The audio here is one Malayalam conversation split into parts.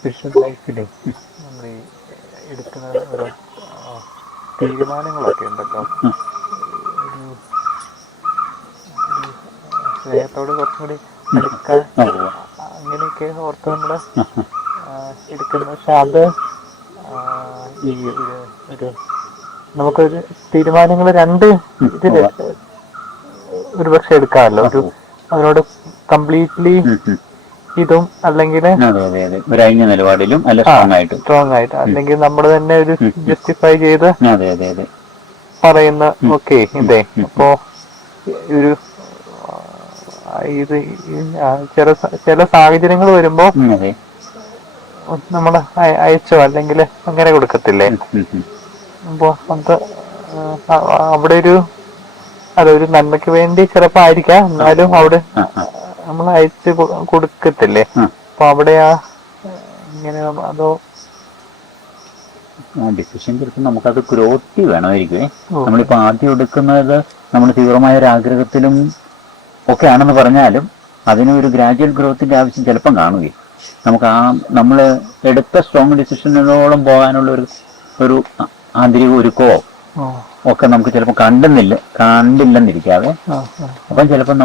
സ്പിരിച്വൽ ലൈഫിലെ നമ്മൾ ഈ എടുക്കുന്ന ഓരോ തീരുമാനങ്ങളൊക്കെ ഉണ്ടല്ലോ, ഒരു സ്നേഹത്തോട് കുറച്ചും കൂടി അടുക്കാൻ അങ്ങനെയൊക്കെ ഓർത്ത് നമ്മൾ എടുക്കുന്ന. പക്ഷെ അത് ഈ ഒരു നമുക്കൊരു തീരുമാനങ്ങൾ രണ്ട് ഇതിൽ ഒരു പക്ഷെ എടുക്കാമല്ലോ. ഒരു അതിനോട് കംപ്ലീറ്റ്ലി ഇതും അല്ലെങ്കിൽ നിലപാടിലും സ്ട്രോങ് ആയിട്ട് അല്ലെങ്കിൽ നമ്മൾ തന്നെ ഒരു ജസ്റ്റിഫൈ ചെയ്ത് പറയുന്ന ഓക്കെ ഇതേ. അപ്പോ ഒരു ഇത് ചില സാഹചര്യങ്ങൾ വരുമ്പോ നമ്മൾ അയച്ചോ അല്ലെങ്കിൽ അങ്ങനെ കൊടുക്കത്തില്ലേ. അപ്പോ അത് അവിടെ അതൊരു നന്മയ്ക്ക് വേണ്ടി ചിലപ്പോ ആയിരിക്കാം, എന്നാലും അവിടെ നമ്മൾ അയച്ച് കൊടുക്കത്തില്ലേ. അപ്പൊ അവിടെ ഇങ്ങനെ അതോ ഡിസിഷൻ എടുത്ത് നമുക്കത് ഗ്രോത്തി വേണമായിരിക്കുമേ. നമ്മളിപ്പോൾ ആദ്യം എടുക്കുന്നത് നമ്മൾ തീവ്രമായ ഒരു ആഗ്രഹത്തിലും ഒക്കെ ആണെന്ന് പറഞ്ഞാലും അതിനൊരു ഗ്രാജുവൽ ഗ്രോത്തിന്റെ ആവശ്യം ചിലപ്പം കാണുകയും നമുക്ക് നമ്മൾ എടുത്ത സ്ട്രോങ് ഡിസിഷനുകളോളം പോകാനുള്ള ഒരു ആന്തരിക ഒരുക്കമോ ഒക്കെ നമുക്ക് ചിലപ്പോൾ കണ്ടില്ലെന്നിരിക്കാതെ അപ്പം ചിലപ്പോൾ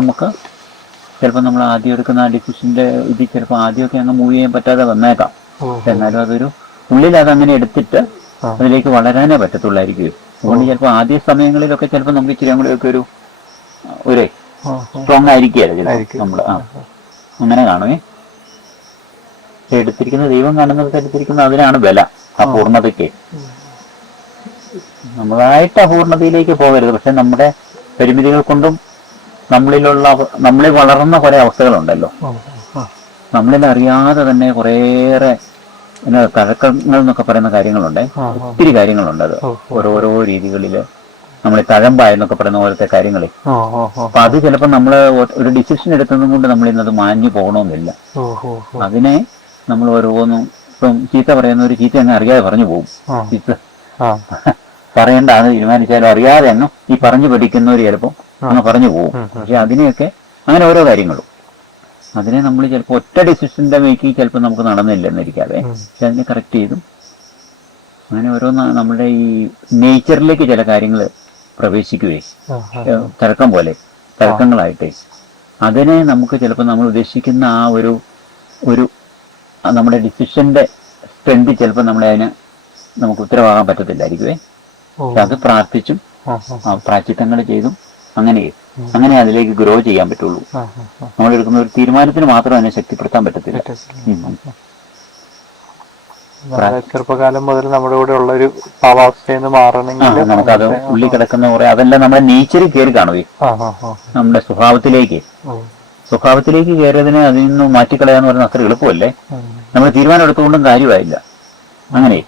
നമ്മൾ ആദ്യം എടുക്കുന്ന ആ ഡിസിഷന്റെ ഇത് ചിലപ്പോൾ ആദ്യമൊക്കെ അങ്ങ് മൂവ് ചെയ്യാൻ പറ്റാതെ വന്നേക്കാം. എന്നാലും അതൊരു ഉള്ളിൽ അതങ്ങനെ എടുത്തിട്ട് അതിലേക്ക് വളരാനേ പറ്റത്തുള്ളായിരിക്കും. അതുകൊണ്ട് ചിലപ്പോൾ ആദ്യ സമയങ്ങളിലൊക്കെ ചിലപ്പോൾ നമുക്ക് ഇച്ചിരി കൂടെയൊക്കെ ഒരു സ്ട്രോങ് ആയിരിക്കുകയല്ല നമ്മൾ അങ്ങനെ കാണുമേ. എടുത്തിരിക്കുന്ന ദൈവം കാണുന്നത് എടുത്തിരിക്കുന്ന അതിനാണ് ബല, ആ പൂർണ്ണതയ്ക്ക്. നമ്മളായിട്ട് അപൂർണതയിലേക്ക് പോകരുത്. പക്ഷെ നമ്മുടെ പരിമിതികൾ കൊണ്ടും നമ്മളിൽ വളർന്ന കുറെ അവസ്ഥകളുണ്ടല്ലോ, നമ്മളിൽ അറിയാതെ തന്നെ കുറേയേറെ തഴക്കങ്ങൾ എന്നൊക്കെ പറയുന്ന കാര്യങ്ങളുണ്ട്. ഒത്തിരി കാര്യങ്ങളുണ്ട്. അത് ഓരോരോ രീതികളിൽ നമ്മൾ തഴമ്പായെന്നൊക്കെ പറയുന്ന പോലത്തെ കാര്യങ്ങളെ. അപ്പൊ അത് ചിലപ്പോൾ നമ്മൾ ഒരു ഡിസിഷൻ എടുത്തതും കൊണ്ട് നമ്മൾ ഇന്നത് മാഞ്ഞു പോകണമെന്നില്ല. അതിനെ നമ്മൾ ഓരോന്നും ഇപ്പം ചീത്ത പറയുന്ന ഒരു ചീത്ത അങ്ങ് അറിയാതെ പറഞ്ഞു പോകും. ചീത്ത പറയേണ്ടാന്ന് തീരുമാനിച്ചാലും അറിയാതെ അങ്ങ് ഈ പറഞ്ഞു പഠിക്കുന്നവർ ചിലപ്പോൾ അങ്ങ് പറഞ്ഞു പോകും. പക്ഷെ അതിനെയൊക്കെ അങ്ങനെ ഓരോ കാര്യങ്ങളും അതിനെ നമ്മൾ ചിലപ്പോൾ ഒറ്റ ഡിസിഷന്റെ മേക്കിങ് ചിലപ്പോൾ നമുക്ക് നടന്നില്ലെന്നിരിക്കാതെ പക്ഷെ അതിനെ കറക്റ്റ് ചെയ്തും അങ്ങനെ ഓരോന്ന് നമ്മുടെ ഈ നേച്ചറിലേക്ക് ചില കാര്യങ്ങൾ പ്രവേശിക്കുകയും തർക്കങ്ങളായിട്ടേ അതിനെ നമുക്ക് ചിലപ്പോൾ നമ്മൾ ഉദ്ദേശിക്കുന്ന ആ ഒരു നമ്മുടെ ഡിസിഷന്റെ സ്ട്രെങ്ത് ചിലപ്പോൾ നമുക്ക് ഉത്തരവാകാൻ പറ്റത്തില്ലായിരിക്കുവേ. പക്ഷെ അത് പ്രാർത്ഥിച്ചും പ്രാചിത്തങ്ങൾ ചെയ്തും അങ്ങനെ അതിലേക്ക് ഗ്രോ ചെയ്യാൻ പറ്റുള്ളൂ. നമ്മൾ എടുക്കുന്ന ഒരു തീരുമാനത്തിന് മാത്രം അതിനെ ശക്തിപ്പെടുത്താൻ പറ്റത്തില്ല. ചെറുപ്പകാലം മുതൽ നമ്മുടെ കൂടെ ഉള്ള ഒരു ഭാവാവസ്ഥയിൽ നിന്ന് മാറണമെങ്കിൽ നമുക്കത് ഉള്ളിൽ കിടക്കുന്ന കുറെ അതെല്ലാം നമ്മുടെ നേച്ചറിൽ കയറി കാണുകയും നമ്മുടെ സ്വഭാവത്തിലേക്ക് കയറിയതിനെ അതിൽ നിന്ന് മാറ്റിക്കളയാന്ന് പറയുന്നത് അത്ര എളുപ്പമല്ലേ. നമ്മൾ തീരുമാനം എടുത്തുകൊണ്ടും കാര്യമായില്ല. അങ്ങനെ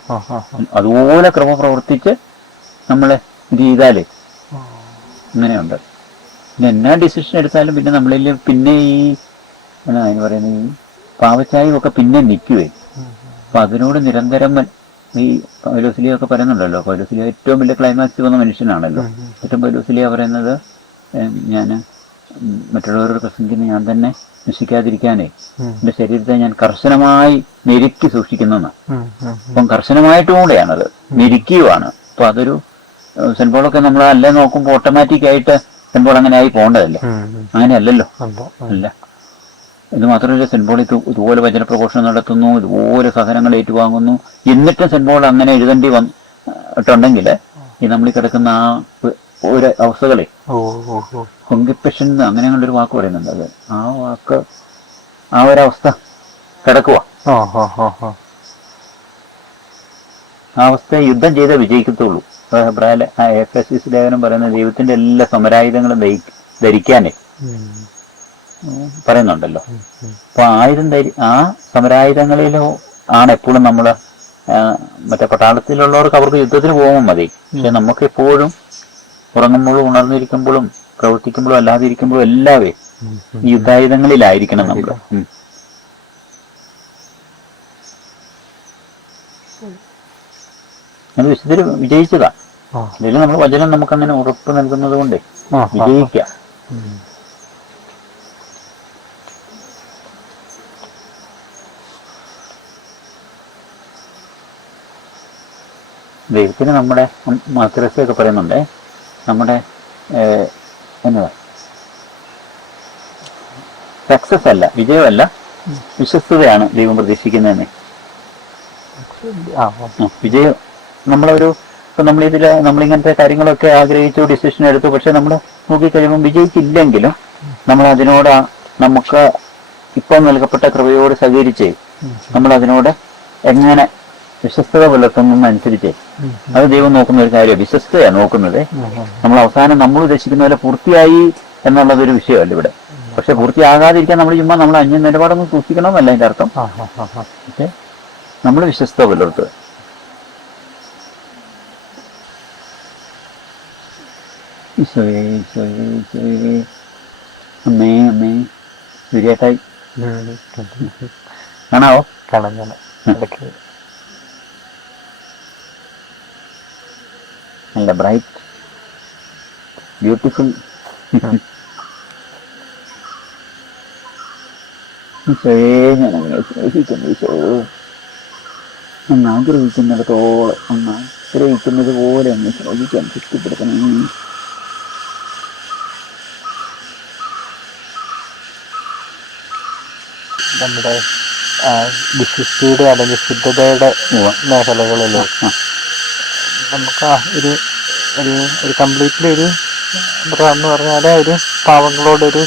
അതുപോലെ ക്രമ പ്രവർത്തിച്ച് നമ്മൾ ഇത് ചെയ്താലേ അങ്ങനെയുണ്ട്. പിന്നെ എന്നാ ഡിസിഷൻ എടുത്താലും പിന്നെ നമ്മളിൽ പിന്നെ അതിന് പറയുന്നത് ഈ പാവച്ചായും ഒക്കെ പിന്നെ നിൽക്കുവേ. അപ്പൊ അതിനോട് നിരന്തരം ഈ പൗലോസ്ലീഹയൊക്കെ പറയുന്നുണ്ടല്ലോ, പൗലോസ്ലീഹ ഏറ്റവും വലിയ ക്ലൈമാക്സ് വന്ന മനുഷ്യനാണല്ലോ. ഏറ്റവും പൗലോസ്ലീഹ പറയുന്നത് ഞാൻ മറ്റുള്ളവരോട് പ്രസംഗിക്കുന്ന ഞാൻ തന്നെ നശിക്കാതിരിക്കാനേ എന്റെ ശരീരത്തെ ഞാൻ കർശനമായി ഞെരുക്കി സൂക്ഷിക്കുന്നതാണ്. അപ്പം കർശനമായിട്ടും കൂടെയാണത്, ഞെരുക്കിയുമാണ്. അപ്പൊ അതൊരു സെന്റ് പോളൊക്കെ നമ്മൾ അല്ലേ നോക്കുമ്പോൾ ഓട്ടോമാറ്റിക് ആയിട്ട് സെന്റ് പോൾ അങ്ങനെ ആയി പോകേണ്ടതല്ലേ, അങ്ങനെയല്ലല്ലോ. അല്ല, ഇത് മാത്രമല്ല, സെന്റ് പോൾ ഇതുപോലെ വചനപ്രഘോഷണം നടത്തുന്നു, ഇതുപോലെ സഹനങ്ങൾ ഏറ്റുവാങ്ങുന്നു. എന്നിട്ടും സെന്റ് പോൾ അങ്ങനെ എഴുതേണ്ടി വന്നിട്ടുണ്ടെങ്കിൽ ഈ നമ്മൾ കിടക്കുന്ന ആ ഒരു അവസ്ഥകളെ കൊങ്കിപ്പഷൻ അങ്ങനെയുള്ളൊരു വാക്ക് പറയുന്നുണ്ട്. അത് ആ വാക്ക് ആ ഒരവസ്ഥ കിടക്കുക. ആ അവസ്ഥയെ യുദ്ധം ചെയ്തേ വിജയിക്കത്തുള്ളൂ. എഫെസീസ് ലേഖനം പറയുന്ന ദൈവത്തിന്റെ എല്ലാ സമരായുധങ്ങളും ധരിക്കാനേ പറയുന്നുണ്ടല്ലോ. അപ്പൊ ആ സമരായുധങ്ങളിലോ ആണ് എപ്പോഴും നമ്മള് മറ്റേ പട്ടാളത്തിലുള്ളവർക്ക് അവർക്ക് യുദ്ധത്തിന് പോകുമ്പോൾ മതി. പക്ഷെ നമുക്ക് എപ്പോഴും ഉറങ്ങുമ്പോഴും ഉണർന്നിരിക്കുമ്പോഴും പ്രവർത്തിക്കുമ്പോഴും അല്ലാതിരിക്കുമ്പോഴും എല്ലാവേ ഈ യുദ്ധായുധങ്ങളിലായിരിക്കണം നമ്മള്. അത് വിശുദ്ധര് വിജയിച്ചതാ. ഇതിൽ നമ്മൾ വചനം നമുക്കങ്ങനെ ഉറപ്പ് നൽകുന്നത് കൊണ്ട് വിജയിക്കാം. ദൈവത്തിന് നമ്മുടെ മാതൃസയൊക്കെ പറയുന്നുണ്ട്, നമ്മുടെ എന്നതാ സക്സസ് അല്ല, വിജയമല്ല, വിശ്വസ്തതയാണ് ദൈവം പ്രതീക്ഷിക്കുന്നതെന്ന്. വിജയം നമ്മളൊരു ഇപ്പം നമ്മളിങ്ങനത്തെ കാര്യങ്ങളൊക്കെ ആഗ്രഹിച്ചു ഡിസിഷൻ എടുത്തു, പക്ഷെ നമ്മൾ നോക്കിക്കഴിയുമ്പോൾ വിജയിച്ചില്ലെങ്കിലും നമ്മൾ അതിനോട് നമുക്ക് ഇപ്പോൾ നൽകപ്പെട്ട കൃപയോട് സഹകരിച്ച് നമ്മൾ അതിനോട് എങ്ങനെ വിശ്വസ്തത പുലർത്തുന്നതനുസരിച്ച് അത് ദൈവം നോക്കുന്ന ഒരു കാര്യമാണ്. വിശ്വസ്തയാണ് നോക്കുന്നത്. നമ്മൾ അവസാനം നമ്മൾ ഉദ്ദേശിക്കുന്ന പോലെ പൂർത്തിയായി എന്നുള്ളതൊരു വിഷയമല്ല ഇവിടെ. പക്ഷെ പൂർത്തിയാകാതിരിക്കാൻ നമ്മൾ ചുമ്മാ നമ്മൾ അന്യ നിലപാടൊന്നും സൂക്ഷിക്കണമെന്നല്ല അതിൻ്റെ അർത്ഥം. പക്ഷെ നമ്മൾ വിശ്വസ്തത പുലർത്തുക. അമ്മേ അമ്മേ ശരിയായിട്ടായി കാണാവോ? കാണാൻ നല്ല ബ്രൈറ്റ് ബ്യൂട്ടിഫുൾ. ഞാൻ അങ്ങനെ സ്നേഹിക്കുന്നു ഈശോ. അങ്ങ് ആഗ്രഹിക്കുന്നിടത്തോളം അങ്ങ് ആഗ്രഹിക്കുന്നത് പോലെ അങ്ങ് സ്നേഹിക്കാൻ ശക്തിപ്പെടുത്തണം. നമ്മുടെ വിശുദ്ധിയുടെ അല്ലെങ്കിൽ ശുദ്ധതയുടെ മേഖലകളിൽ നമുക്ക് ഒരു കംപ്ലീറ്റ്ലി ഒരു എന്ന് പറഞ്ഞാൽ ഒരു പാവങ്ങളോടൊരു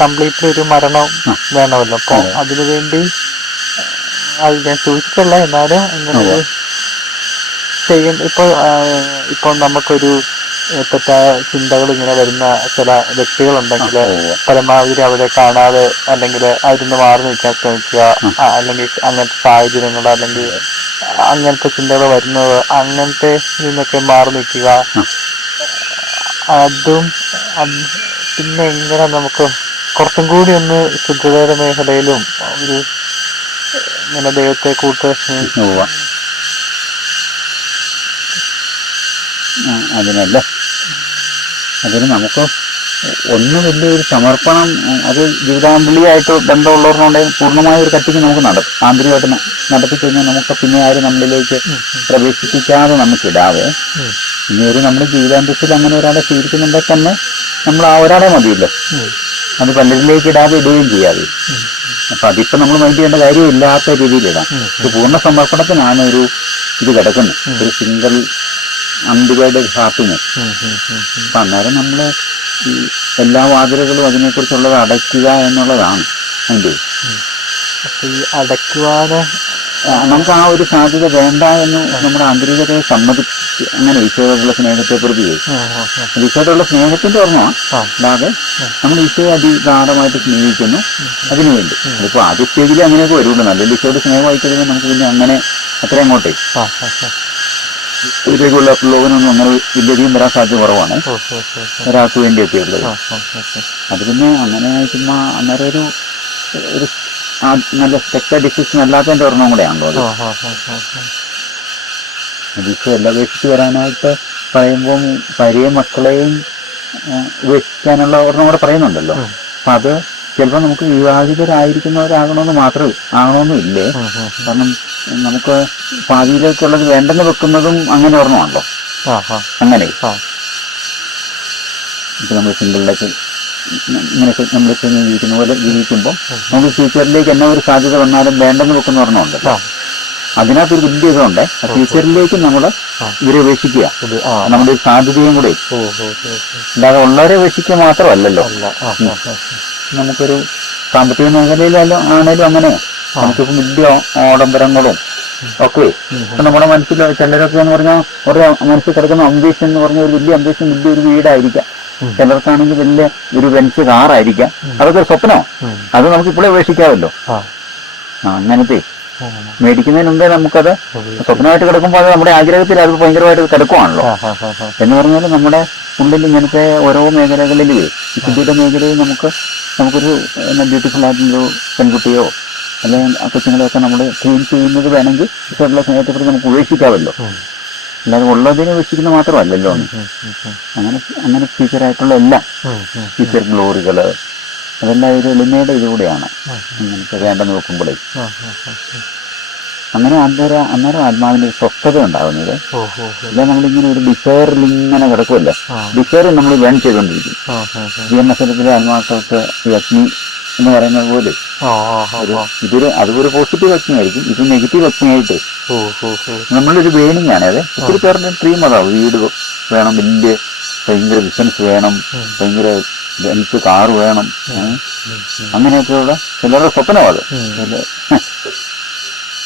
കംപ്ലീറ്റ്ലി ഒരു മരണം വേണമല്ലോ. അപ്പോൾ അതിനു വേണ്ടി അത് ഞാൻ ചോദിച്ചിട്ടല്ല, എന്നാലും അങ്ങനെ ഇപ്പോൾ നമുക്കൊരു തെറ്റായ ചിന്തകൾ ഇങ്ങനെ വരുന്ന ചില വ്യക്തികളുണ്ടെങ്കിൽ പരമാവധി അവരെ കാണാതെ അല്ലെങ്കിൽ അതിൽ മാറി നിൽക്കാൻ ശ്രമിക്കുക. അല്ലെങ്കിൽ അങ്ങനത്തെ സാഹചര്യങ്ങൾ അല്ലെങ്കിൽ അങ്ങനത്തെ ചിന്തകൾ വരുന്നത് അങ്ങനത്തെ നിന്നൊക്കെ മാറി നിൽക്കുക. അതും പിന്നെ എങ്ങനെ നമുക്ക് കുറച്ചും കൂടി ഒന്ന് ശുദ്ധതയുടെ മേഖലയിലും ഒരു ഇങ്ങനെ ദൈവത്തെ കൂട്ട് അതിനല്ല, അതിന് നമുക്ക് ഒന്ന് വലിയൊരു സമർപ്പണം, അത് ജീവിതാമ്പുള്ളിയായിട്ട് ബന്ധമുള്ളവരുണ്ടെങ്കിൽ പൂർണ്ണമായ ഒരു കട്ടിക്ക് നമുക്ക് ആന്തരികമായിട്ട് നടത്തിക്കഴിഞ്ഞാൽ നമുക്ക് പിന്നെ ആരും നമ്മളിലേക്ക് പ്രവേശിപ്പിക്കാതെ നമുക്കിടാവേ. ഇനി ഒരു നമ്മുടെ ജീവിതാന്തത്തിൽ അങ്ങനെ ഒരാളെ സ്വീകരിക്കുന്നുണ്ടെങ്കിൽ തന്നെ നമ്മൾ ആ ഒരാളെ മതിയല്ലോ, അത് പലരിലേക്ക് ഇടാതെ ഇടുകയും ചെയ്യാതെ. അപ്പൊ അതിപ്പോ നമ്മൾ മൈൻഡ് ചെയ്യേണ്ട കാര്യമില്ലാത്ത രീതിയിലിടാം. ഒരു പൂർണ്ണ സമർപ്പണത്തിനാണ് ഒരു ഇത് കിടക്കുന്നത്, ഒരു സിംഗിൾ അൺഡിവൈഡഡ് ഹാർട്ടിന്. അപ്പൊ അന്നേരം നമ്മള് ഈ എല്ലാ വാതിലുകളും അതിനെക്കുറിച്ചുള്ളത് അടയ്ക്കുക എന്നുള്ളതാണ് അതിൻ്റെ. ഈ അടയ്ക്കുവാന് നമുക്ക് ആ ഒരു സാധ്യത വേണ്ട എന്ന് നമ്മുടെ ആന്തരികതയെ സമ്മതിച്ച് അങ്ങനെ ഈശോയോടുള്ള സ്നേഹത്തെ പ്രതി ഈശോയോടുള്ള സ്നേഹത്തിന്റെ ഓർമ്മമാണ്. അല്ലാതെ നമ്മൾ ഈശോയെ അതിഗാഠമായിട്ട് സ്നേഹിക്കുന്നു അതിനുവേണ്ടി. അതിപ്പോ ആദ്യ സ്റ്റേജിൽ അങ്ങനെയൊക്കെ വരുള്ളൂ. നല്ല ഈശോയുടെ സ്നേഹമായി കഴിയുമ്പോൾ നമുക്ക് പിന്നെ അങ്ങനെ അത്ര അങ്ങോട്ടേ ഇതിലേക്കുള്ള ലോകനൊന്നും അങ്ങനെ വലിയധികം വരാൻ സാധ്യത കുറവാണ്, ഒരാൾക്ക് വേണ്ടി എത്തിയുള്ളത്. അത് പിന്നെ അങ്ങനെ ചുമ്മാ അന്നേരം ഒരു നല്ല സ്പെക്ടർ ഡിസിഷൻ അല്ലാത്തതിന്റെ ഒരെണ്ണം കൂടെയാണല്ലോ അത്. ഈശോ എല്ലാം ഉപേക്ഷിച്ച് വരാനായിട്ട് പറയുമ്പോൾ ഭാര്യയും മക്കളെയും ഉപേക്ഷിക്കാനുള്ള ഒരെണ്ണം കൂടെ പറയുന്നുണ്ടല്ലോ. അപ്പൊ അത് ചിലപ്പോൾ നമുക്ക് വിവാഹിതരായിരിക്കുന്നവരാകണമെന്ന് മാത്രമേ ആകണമെന്നും ഇല്ലേ. കാരണം നമുക്ക് ഭാവിയിലേക്കുള്ളത് വേണ്ടെന്ന് വെക്കുന്നതും അങ്ങനെ ഓർമ്മയാണല്ലോ. അങ്ങനെ ഇപ്പൊ നമ്മൾ സിംഗിളിലേക്ക് ഇങ്ങനെയൊക്കെ നമ്മൾ ജീവിക്കുന്ന പോലെ ജീവിക്കുമ്പോൾ നമുക്ക് ഫ്യൂച്ചറിലേക്ക് എന്നാ ഒരു സാധ്യത വന്നാലും വേണ്ടെന്ന് വെക്കുന്ന ഓർമ്മയുണ്ടല്ലോ. അതിനകത്തൊരു വലിയ ഇതുണ്ട്. ഫ്യൂച്ചറിലേക്ക് നമ്മൾ ഇവരെ ഉപേക്ഷിക്കുക, നമ്മുടെ ഒരു സാധ്യതയും കൂടെ. അല്ലാതെ ഉള്ളവരെ ഉപേക്ഷിക്കുക മാത്രമല്ലല്ലോ. നമുക്കൊരു സാമ്പത്തിക മേഖലയിലും ആണേലും അങ്ങനെ നമുക്കിപ്പം വലിയ ആഡംബരങ്ങളും ഒക്കെ ഇപ്പൊ നമ്മുടെ മനസ്സിൽ ചിലരൊക്കെ എന്ന് പറഞ്ഞാൽ ഒരു മനസ്സിൽ കിടക്കുന്ന അംബീഷൻ എന്ന് പറഞ്ഞ ഒരു വലിയ അംബീഷൻ വലിയൊരു വീടായിരിക്കാം, ചിലർക്കാണെങ്കിൽ വലിയ ഒരു ബെൻസ് കാറായിരിക്കാം. അതൊക്കെ ഒരു സ്വപ്നമോ, അത് നമുക്ക് ഇപ്പോഴേ ഉപേക്ഷിക്കാമല്ലോ. അങ്ങനത്തെ മേടിക്കുന്നതിന് മുമ്പേ നമുക്കത് സ്വപ്നമായിട്ട് കിടക്കുമ്പോൾ അത് നമ്മുടെ ആഗ്രഹത്തിൽ അത് ഭയങ്കരമായിട്ട് കിടക്കുവാണല്ലോ. എന്ന് പറഞ്ഞാൽ നമ്മുടെ ഉള്ളിൽ ഇങ്ങനത്തെ ഓരോ മേഖലകളിലും വിശുദ്ധിയുടെ മേഖലയിൽ നമുക്കൊരു ബ്യൂട്ടിഫുൾ ആയിട്ടുള്ളൊരു പെൺകുട്ടിയോ അല്ലെങ്കിൽ ആ കൊച്ചുങ്ങളെയൊക്കെ നമ്മൾ ട്രെയിൻ ചെയ്യുന്നത് വേണമെങ്കിൽ ഇഷ്ടമുള്ള സ്നേഹത്തെക്കുറിച്ച് നമുക്ക് ഉപേക്ഷിക്കാമല്ലോ. അല്ലാതെ ഉള്ളതിനെ ഉപേക്ഷിക്കുന്നത് മാത്രമല്ലല്ലോ. അങ്ങനെ ഫ്യൂച്ചറായിട്ടുള്ള എല്ലാം ഫ്യൂച്ചർ ഗ്ലോറികള് അതെല്ലാം ഒരു എളിമയുടെ ഇതുകൂടെയാണ്. അങ്ങനത്തെ വേണ്ടെന്ന് നോക്കുമ്പോഴേ അങ്ങനെ അന്നേരം ആത്മാവിന്റെ സ്വസ്ഥത ഉണ്ടാകുന്നത്. ഇല്ല നമ്മളിങ്ങനെ ഒരു ഡിസയറിൽ ഇങ്ങനെ കിടക്കുമല്ലോ, ഡിസയർ നമ്മൾ വേൺ ചെയ്തുകൊണ്ടിരിക്കും. ജീവനശരത്തിലെ ആത്മാക്കൾക്ക് ഈ അഗ്നി എന്ന് പറയുന്നത് പോലെ അതൊരു പോസിറ്റീവ് അഗ്നിയായിരിക്കും, ഇത് നെഗറ്റീവ് അഗ്നിയായിട്ട് നമ്മളൊരു വേണിംഗ് ആണ്. അത് ഒത്തിരി പേരുടെ ഡ്രീം അതാവും, വീട് വേണം, വലിയ ഭയങ്കര ബിസിനസ് വേണം, ഭയങ്കര എനിക്ക് കാറ് വേണം, അങ്ങനെയൊക്കെയുള്ള ചിലരുടെ സ്വപ്നമാണ് അത്.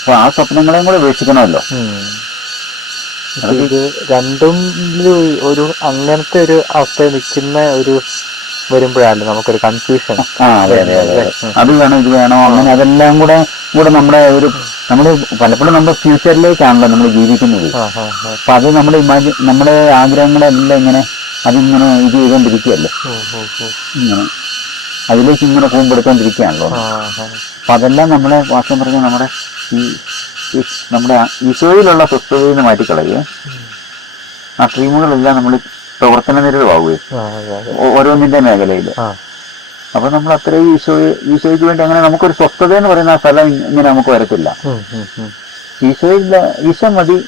അപ്പൊ ആ സ്വപ്നങ്ങളെയും കൂടെ ഉപേക്ഷിക്കണമല്ലോ. ഇത് രണ്ടും ഒരു അങ്ങനത്തെ ഒരു അവസ്ഥയിൽ നിൽക്കുന്ന ഒരു വരുമ്പോഴാണ് നമുക്കൊരു കൺഫ്യൂഷൻ. അതെ അതെ അതെ, അത് വേണം ഇത് വേണോ അങ്ങനെ അതെല്ലാം കൂടെ നമ്മുടെ നമ്മള് പലപ്പോഴും നമ്മുടെ ഫ്യൂച്ചറിലേക്കാണല്ലോ നമ്മൾ ജീവിക്കുന്നത്. അപ്പൊ അത് നമ്മുടെ ആഗ്രഹങ്ങളെല്ലാം ഇങ്ങനെ അതിങ്ങനെ ഇത് ചെയ്തോണ്ടിരിക്കുകയല്ലേ, ഇങ്ങനെ അതിലേക്ക് ഇങ്ങനെ പൂമ്പെടുത്തോണ്ടിരിക്കുകയാണല്ലോ. അപ്പൊ അതെല്ലാം നമ്മളെ വാസ്തവം പറഞ്ഞാൽ നമ്മുടെ നമ്മുടെ ഈശോയിലുള്ള സ്വസ്ഥതയിൽ നിന്ന് മാറ്റിക്കളയുക, ആ ഡ്രീമുകളെല്ലാം നമ്മൾ പ്രവർത്തന നിരതമാവുകയും ഓരോന്നിന്റെ മേഖലയിൽ. അപ്പൊ നമ്മൾ അത്രയും ഈശോയ്ക്ക് വേണ്ടി അങ്ങനെ നമുക്കൊരു സ്വസ്ഥത എന്ന് പറയുന്ന ആ സ്ഥലം ഇങ്ങനെ നമുക്ക് വരത്തില്ല. ഈശോ മതി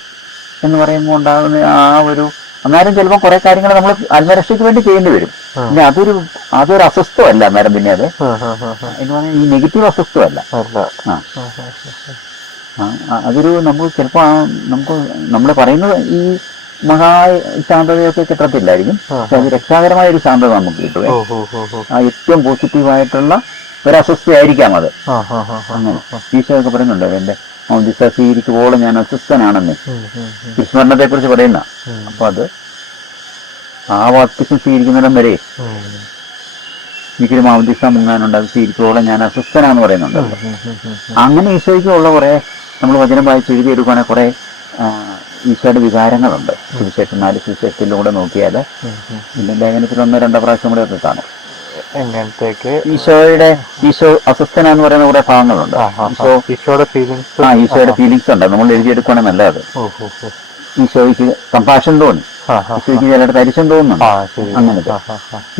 എന്ന് പറയുമ്പോൾ ഉണ്ടാകുന്ന ആ ഒരു അന്നേരം ചിലപ്പോൾ കുറെ കാര്യങ്ങൾ നമ്മൾ ആത്മരക്ഷയ്ക്ക് വേണ്ടി ചെയ്യേണ്ടി വരും. പിന്നെ അതൊരു അസ്വസ്ഥമല്ല അന്നേരം, പിന്നെ അത് എന്ന് പറഞ്ഞാൽ ഈ നെഗറ്റീവ് അസ്വസ്ഥമല്ല. അതൊരു നമുക്ക് ചിലപ്പോൾ നമുക്ക് നമ്മൾ പറയുന്നത് ഈ മഹാശാന്തതയൊക്കെ കിട്ടത്തില്ലായിരിക്കും, പക്ഷെ അത് രക്ഷാകരമായ ഒരു ശാന്തത നമുക്ക് കിട്ടുക. ഏറ്റവും പോസിറ്റീവായിട്ടുള്ള ഒരു അസ്വസ്ഥയായിരിക്കാം അത്. അങ്ങനെ ഈശോയൊക്കെ പറയുന്നുണ്ട്, എന്റെ സ്വീകരിക്കുവോളം ഞാൻ അസ്വസ്ഥനാണെന്ന് വിസ്മരണത്തെ കുറിച്ച് പറയുന്ന. അപ്പൊ അത് ആ വാക്യം സ്വീകരിക്കുന്നിടം വരെ എനിക്കൊരു മാമോദിസ മുങ്ങാനുണ്ട്, അത് സ്വീകരിക്കുവോളം ഞാൻ അസ്വസ്ഥനാന്ന് പറയുന്നുണ്ടല്ലോ. അങ്ങനെ ഈശോയ്ക്കുള്ള കുറെ നമ്മൾ വചനം വായിച്ച് എഴുതിയെടുക്കുകയാണെങ്കിൽ കുറെ ഈശോയുടെ വികാരങ്ങളുണ്ട്. സുവിശേഷം 4 സുവിശേഷത്തിലൂടെ നോക്കിയാൽ പിന്നെ ലേഖനത്തിൽ 1-2 പ്രാവശ്യം കൂടെ ഒക്കെ കാണും. ഈശോ അസ്വസ്ഥനാന്ന് പറയുന്ന കുറെ ഭാഗങ്ങളുണ്ട്. ഈശോയുടെ ഫീലിങ്സ് ഉണ്ട്, നമ്മൾ എഴുതിയെടുക്കുകയാണെങ്കിൽ നല്ലത്. ഈശോയ്ക്ക് കമ്പാഷൻ തോന്നി, ഈശോയ്ക്ക് ചിലരുടെ തരിശം തോന്നുന്നുണ്ട്, അങ്ങനത്തെ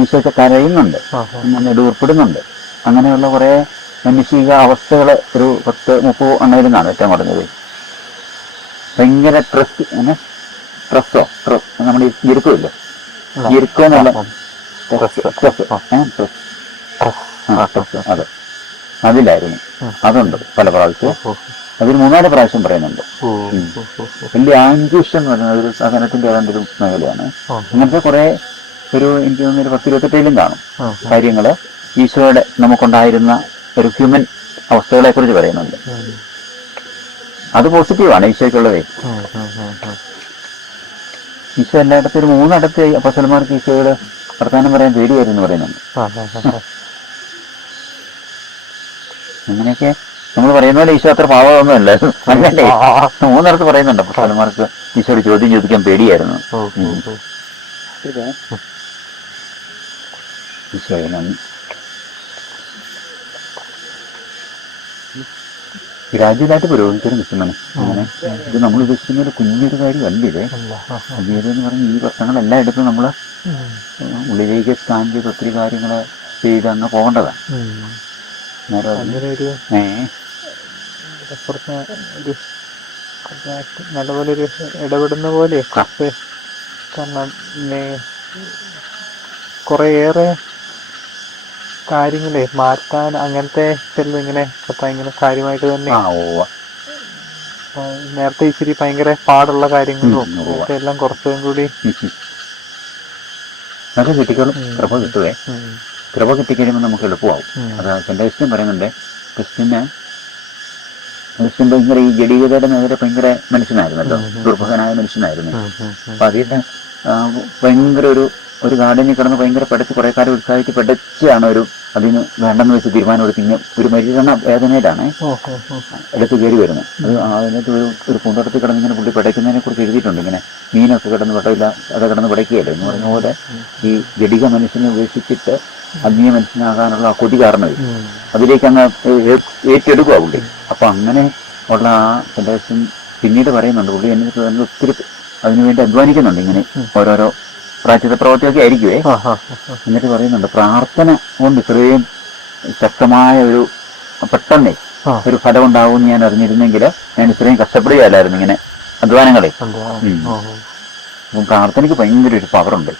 ഈശോയ്ക്ക് കരയുന്നുണ്ട്, നെടുവർപ്പെടുന്നുണ്ട്. അങ്ങനെയുള്ള കുറെ മാനുഷിക അവസ്ഥകൾ ഒരു 10-30 എണ്ണയിലാണ് ഏറ്റവും കുറഞ്ഞത്. ഭയങ്കര സ്ട്രെസ്സോ നമ്മുടെ ഇരിക്കുമല്ലോ, ഇരിക്കുമെന്നുള്ള അതെ അതിലായിരുന്നു. അതുണ്ട് പല പ്രാവശ്യം, അതിൽ 3-4 പ്രാവശ്യം പറയുന്നുണ്ട്. വലിയ ആംഗ്വിഷ് എന്ന് പറയുന്നത് ഒരു സഹനത്തിന്റെ ഏതാണ്ട് ഒരു മേഖലയാണ്. അങ്ങനത്തെ കുറെ എനിക്ക് തോന്നുന്ന 10-28 കാണും കാര്യങ്ങള് ഈശോയുടെ നമുക്കുണ്ടായിരുന്ന ഒരു ഹ്യൂമൻ അവസ്ഥകളെ കുറിച്ച് പറയുന്നുണ്ട്. അത് പോസിറ്റീവാണ് ഈശോയ്ക്കുള്ളതേ. ഈശോ എല്ലായിടത്തും ഒരു 3 അപ്പോസ്തലന്മാർക്ക് ഈശോയുടെ വർത്താനം പറയാൻ പേടിയായിരുന്നു പറയുന്നുണ്ട്. അങ്ങനെയൊക്കെ നമ്മൾ പറയുന്ന പോലെ ഈശോ അത്ര പാവമൊന്നുമല്ല, അങ്ങനല്ലേ 3 പറയുന്നുണ്ട് അപ്പോസ്തലന്മാർക്ക് ഈശോയോട് ചോദ്യം ചോദിക്കാൻ പേടിയായിരുന്നു. ഈശോയെ നന്ദി. ഗ്രാജുവലായിട്ട് പുരോഗമിച്ചൊരു വിഷമനം. അങ്ങനെ ഇത് നമ്മൾ ഉദ്ദേശിക്കുന്ന ഒരു കുഞ്ഞൊരു കാര്യമല്ല ഇത്. എന്ന് പറഞ്ഞ് ഈ പ്രശ്നങ്ങളെല്ലാം എടുത്ത് നമ്മൾ ഉള്ളിലേക്ക് സ്കാൻ ചെയ്ത് ഒത്തിരി കാര്യങ്ങൾ ചെയ്ത് അങ്ങ് പോകേണ്ടതാണ്. നല്ലപോലൊരു ഇടപെടുന്ന പോലെ കാരണം കുറേയേറെ കാര്യങ്ങളെ മാറ്റാൻ അങ്ങനത്തെ ചില ഇങ്ങനെ കാര്യമായിട്ട് തന്നെ നേരത്തെ ഇച്ചിരി ഭയങ്കര പാടുള്ള കാര്യങ്ങളും എല്ലാം കുറച്ചും കൂടി കിട്ടിക്കോളും. കൃപ കിട്ടുവേ, കൃപ കിട്ടിക്കഴിയുമ്പോൾ നമുക്ക് എളുപ്പമാവും. അത് ക്രിസ്ത്യൻ പറയുന്നുണ്ട്. ക്രിസ്ത്യൻ ഭയങ്കര ഈ ജഡീകതയുടെ മേഖല ഭയങ്കര മനുഷ്യനായിരുന്നല്ലോ, ദുർഭകനായ മനുഷ്യനായിരുന്നു. അപ്പൊ അതിന്റെ ഭയങ്കര ഒരു ഗാർഡനിൽ കിടന്ന് ഭയങ്കര പഠിച്ച് കുറെ കാലം ഉത്സാഹിച്ച് പഠിച്ചാണ് അതിന് വേണ്ടെന്ന് വെച്ച് തീരുമാനം പിന്നെ ഒരു മരിക്കണ വേദനയിലാണ് എടുത്ത് കയറി വരുന്നത്. അതിനകത്ത് ഒരു പൂന്തോട്ടത്തിൽ കിടന്ന് ഇങ്ങനെ പുള്ളി പിടയ്ക്കുന്നതിനെ കുറിച്ച് എഴുതിയിട്ടുണ്ട്. ഇങ്ങനെ മീനൊക്കെ കിടന്ന് പെടയില്ല, അത് കിടന്ന് പിടയ്ക്കുകയല്ലേ എന്ന് പറഞ്ഞ പോലെ ഈ ജഡിക മനുഷ്യനെ ഉപേക്ഷിച്ചിട്ട് ആത്മീയ മനുഷ്യനാകാനുള്ള ആ കൊതി കാരണമായി അതിലേക്ക് അങ്ങ് ഏറ്റെടുക്കുക പുള്ളി. അപ്പൊ അങ്ങനെ ഉള്ള ആ സന്ദേശം പിന്നീട് പറയുന്നുണ്ട്. പുള്ളി എന്നെ ഒത്തിരി അതിനുവേണ്ടി അധ്വാനിക്കുന്നുണ്ട്. ഇങ്ങനെ ഓരോരോ പ്രാച്യത പ്രവൃത്തിയൊക്കെ ആയിരിക്കുവേ. എന്നിട്ട് പറയുന്നുണ്ട് പ്രാർത്ഥന കൊണ്ട് ഇത്രയും ശക്തമായ പെട്ടെന്നേ ഒരു ഫലം ഉണ്ടാവും എന്ന് ഞാൻ അറിഞ്ഞിരുന്നെങ്കിൽ ഞാൻ ഇത്രയും കഷ്ടപ്പെടുകയല്ലായിരുന്നു ഇങ്ങനെ അധ്വാനങ്ങളെ. അപ്പം പ്രാർത്ഥനയ്ക്ക് ഭയങ്കര ഒരു പവറുണ്ട്.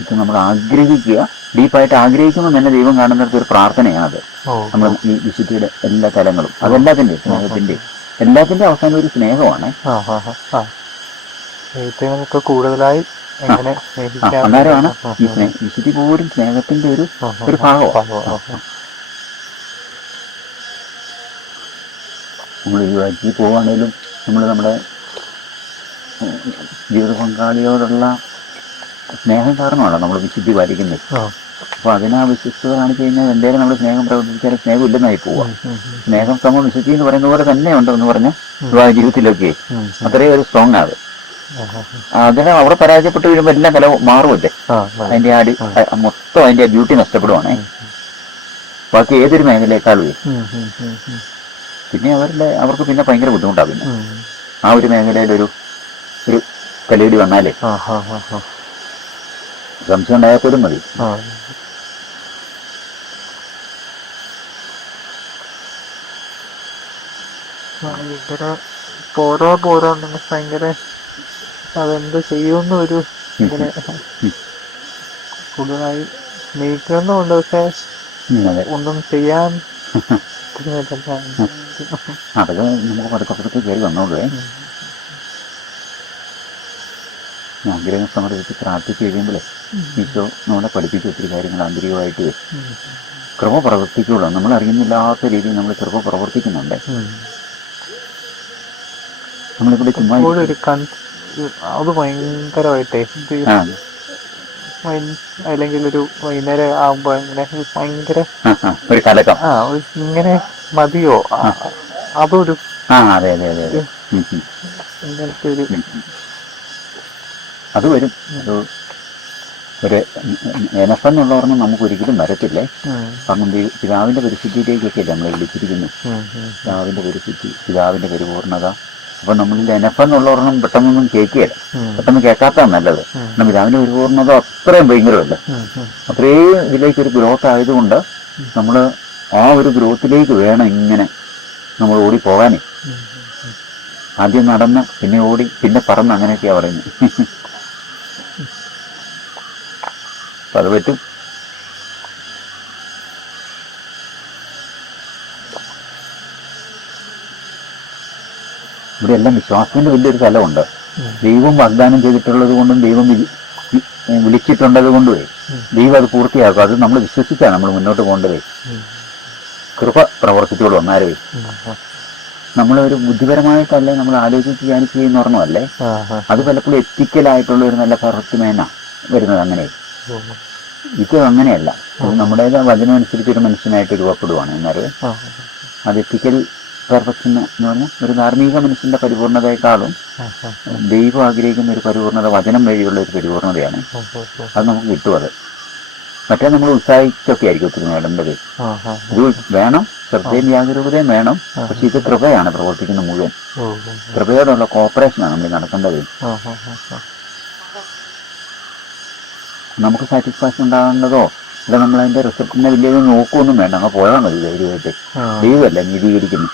ഇത് നമ്മൾ ആഗ്രഹിക്കുക, ഡീപ്പായിട്ട് ആഗ്രഹിക്കുമ്പോൾ തന്നെ ദൈവം കാണുന്നിടത്ത് ഒരു പ്രാർത്ഥനയാണത്. നമ്മൾ ഈ വിശുദ്ധിയുടെ എല്ലാ തലങ്ങളും അതെല്ലാത്തിന്റെ സ്നേഹത്തിന്റെ എല്ലാത്തിന്റെ അവസാനം ഒരു സ്നേഹമാണ്. കൂടുതലായി അന്നേരമാണ് ഈ വിശുദ്ധി പോലും സ്നേഹത്തിന്റെ ഒരു ഭാഗമാണ്. നമ്മൾ ഈ വഴി പോവുകയാണെങ്കിലും നമ്മൾ നമ്മുടെ ജീവിത പങ്കാളിയോടുള്ള സ്നേഹം കാരണമാണ് നമ്മൾ വിശുദ്ധി പാലിക്കുന്നത്. അപ്പൊ അതിനാ വിശ്വസ്തത കാണിച്ചു കഴിഞ്ഞാൽ എന്തായാലും നമ്മൾ സ്നേഹം പ്രവർത്തിച്ചാൽ സ്നേഹം ഇല്ലെന്നായി പോവാം. സ്നേഹം സമം വിശുദ്ധി എന്ന് പറയുന്ന പോലെ തന്നെ ഉണ്ടെന്ന് പറഞ്ഞ വിവാഹ ജീവിതത്തിലൊക്കെ അത്രയും ഒരു സ്ട്രോങ് ആണ്. അതിന് അവിടെ പരാജയപ്പെട്ട് വീഴുമ്പോൾ എല്ലാം കല മാറുമല്ലേ, അതിന്റെ മൊത്തം അതിന്റെ ബ്യൂട്ടി നഷ്ടപ്പെടുവാണേ ബാക്കി ഏതൊരു മേഖലയെക്കാളും. പിന്നെ അവർക്ക് പിന്നെ ഭയങ്കര ബുദ്ധിമുട്ടാണ്. പിന്നെ ആ ഒരു മേഖലയിൽ ഒരു കലയിടി വന്നാലേ സംശയം ഉണ്ടായാൽ പോലും മതി. ഭയങ്കര അതെന്ത് ചെയ്യുമെന്ന് ഒരു ഇങ്ങനെ കൂടുതലായി സ്നേഹിക്കുന്നുണ്ട്. പക്ഷെ ഒന്നും ചെയ്യാൻ അതൊക്കെ നമുക്ക് പതുക്കെ കയറി വന്നോളൂ. ആഗ്രഹം സമർപ്പിച്ച് പ്രാർത്ഥിച്ചു കഴിയുമ്പോഴേ ഈശോ നമ്മളെ പഠിപ്പിച്ച ഒത്തിരി കാര്യങ്ങൾ ആന്തരികമായിട്ട് കൃപ പ്രവർത്തിക്കുള്ളൂ. നമ്മൾ അറിയുന്നില്ലാത്ത രീതിയിൽ നമ്മൾ കൃപ പ്രവർത്തിക്കുന്നുണ്ട്. നമ്മളിവിടെ ചുമ്മാ അത് ഭയങ്കരമായിട്ടേ അല്ലെങ്കിൽ ഒരു വൈകുന്നേരം ആകുമ്പോ ഇങ്ങനെ ഭയങ്കര ഒരു കലക്കം ഇങ്ങനെ മതിയോ അതൊരു അതെ അതെ അതെ അതെ ഇങ്ങനത്തെ ഒരു അത് വരും. ഒരു എനഫെന്നുള്ളവർന്നും നമുക്ക് ഒരിക്കലും വരത്തില്ലേ. കാരണം പിതാവിന്റെ പരിശുദ്ധിയിലേക്കൊക്കെയല്ലേ നമ്മളെ വിളിച്ചിരിക്കുന്നു. പിതാവിന്റെ പരിശുദ്ധി, പിതാവിന്റെ പരിപൂർണത. അപ്പൊ നമ്മളിൽ എനഫെന്നുള്ളവർന്നും പെട്ടെന്നൊന്നും കേൾക്കുകയല്ല, പെട്ടെന്ന് കേൾക്കാത്തതാണ് നല്ലത്. കാരണം പിതാവിന്റെ പരിപൂർണത അത്രയും ഭയങ്കരമല്ലേ. അത്രയും ഇതിലേക്ക് ഒരു ഗ്രോത്ത് ആയതുകൊണ്ട് നമ്മൾ ആ ഒരു ഗ്രോത്തിലേക്ക് വേണം ഇങ്ങനെ നമ്മൾ ഓടിപ്പോകാനേ. ആദ്യം നടന്ന് പിന്നെ ഓടി പിന്നെ പറന്ന് അങ്ങനെയൊക്കെയാ പറയുന്നത്. അപ്പൊ അത് പറ്റും. ഇവിടെ എല്ലാം വിശ്വാസത്തിന്റെ വലിയൊരു സ്ഥലമുണ്ട്. ദൈവം വാഗ്ദാനം ചെയ്തിട്ടുള്ളത് കൊണ്ടും ദൈവം വിളിച്ചിട്ടുള്ളത് കൊണ്ടുമേ ദൈവം അത് പൂർത്തിയാക്കും. അത് നമ്മൾ വിശ്വസിച്ചാണ് നമ്മൾ മുന്നോട്ട് പോകേണ്ടതേ. കൃപ പ്രവർത്തിച്ചോളൂ ഒന്നാരവേ. നമ്മളൊരു ബുദ്ധിപരമായിട്ടല്ലേ നമ്മൾ ആലോചിച്ച് ധ്യാനിച്ച് ചെയ്യുന്ന ഓർമ്മല്ലേ. അത് പലപ്പോഴും എത്തിക്കലായിട്ടുള്ള ഒരു നല്ല പെർഫെക്റ്റ് വരുന്നത് അങ്ങനെ. ഇത് അങ്ങനെയല്ല. ഇത് നമ്മുടെ വചനം അനുസരിച്ച് ഒരു മനുഷ്യനായിട്ട് രൂപപ്പെടുവാണ്. എന്നാലും അത് എത്തിക്കൽ പെർഫെക്ഷൻ എന്ന് പറഞ്ഞാൽ ഒരു ധാർമ്മിക മനുഷ്യന്റെ പരിപൂർണതയെക്കാളും ദൈവം ആഗ്രഹിക്കുന്ന ഒരു പരിപൂർണത വചനം വഴിയുള്ള ഒരു പരിപൂർണതയാണ്. അത് നമുക്ക് കിട്ടും. അത് മറ്റേ നമ്മൾ ഉത്സാഹിച്ചൊക്കെ ആയിരിക്കും ഒത്തിരി നേടേണ്ടത്. ഇത് വേണം, ശ്രദ്ധയും ജാഗരൂകതയും വേണം. പക്ഷെ ഇത് കൃപയാണ് പ്രവർത്തിക്കുന്ന മുഴുവൻ. കൃപയോടുള്ള കോപ്പറേഷനാണ് നമ്മൾ നടക്കേണ്ടത്. നമുക്ക് സാറ്റിസ്ഫാക്ഷൻ ഉണ്ടാകേണ്ടതോ അല്ല നമ്മളതിന്റെ റിസൾട്ടിനെ വലിയ നോക്കുമൊന്നും വേണ്ട, അങ്ങ് പോയാൽ മതി ധൈര്യമായിട്ട്. ദൈവമല്ല നീതീകരിക്കുന്നു.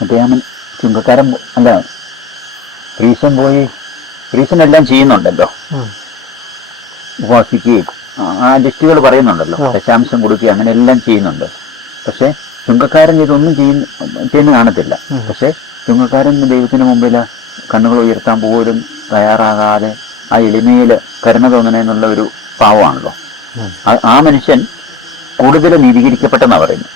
മറ്റേ ചുങ്കക്കാരൻ അല്ല പ്രീസൻ എല്ലാം ചെയ്യുന്നുണ്ടല്ലോ, ഉപവാസിക്കുകയും ആ ലിസ്റ്റുകൾ പറയുന്നുണ്ടല്ലോ, ദശാംശം കൊടുക്കുകയും അങ്ങനെ എല്ലാം ചെയ്യുന്നുണ്ട്. പക്ഷെ ചുങ്കക്കാരൻ ഇതൊന്നും ചെയ്യുന്ന കാണത്തില്ല. പക്ഷെ ചുങ്കക്കാരൻ ദൈവത്തിന് മുമ്പിൽ കണ്ണുകൾ ഉയർത്താൻ പോലും തയ്യാറാകാതെ ആ എളിമയിൽ കരുണ തോന്നണെന്നുള്ള ഒരു പാവമാണല്ലോ. ആ മനുഷ്യൻ കൂടുതൽ നീതീകരിക്കപ്പെട്ടെന്നാ പറയുന്നത്.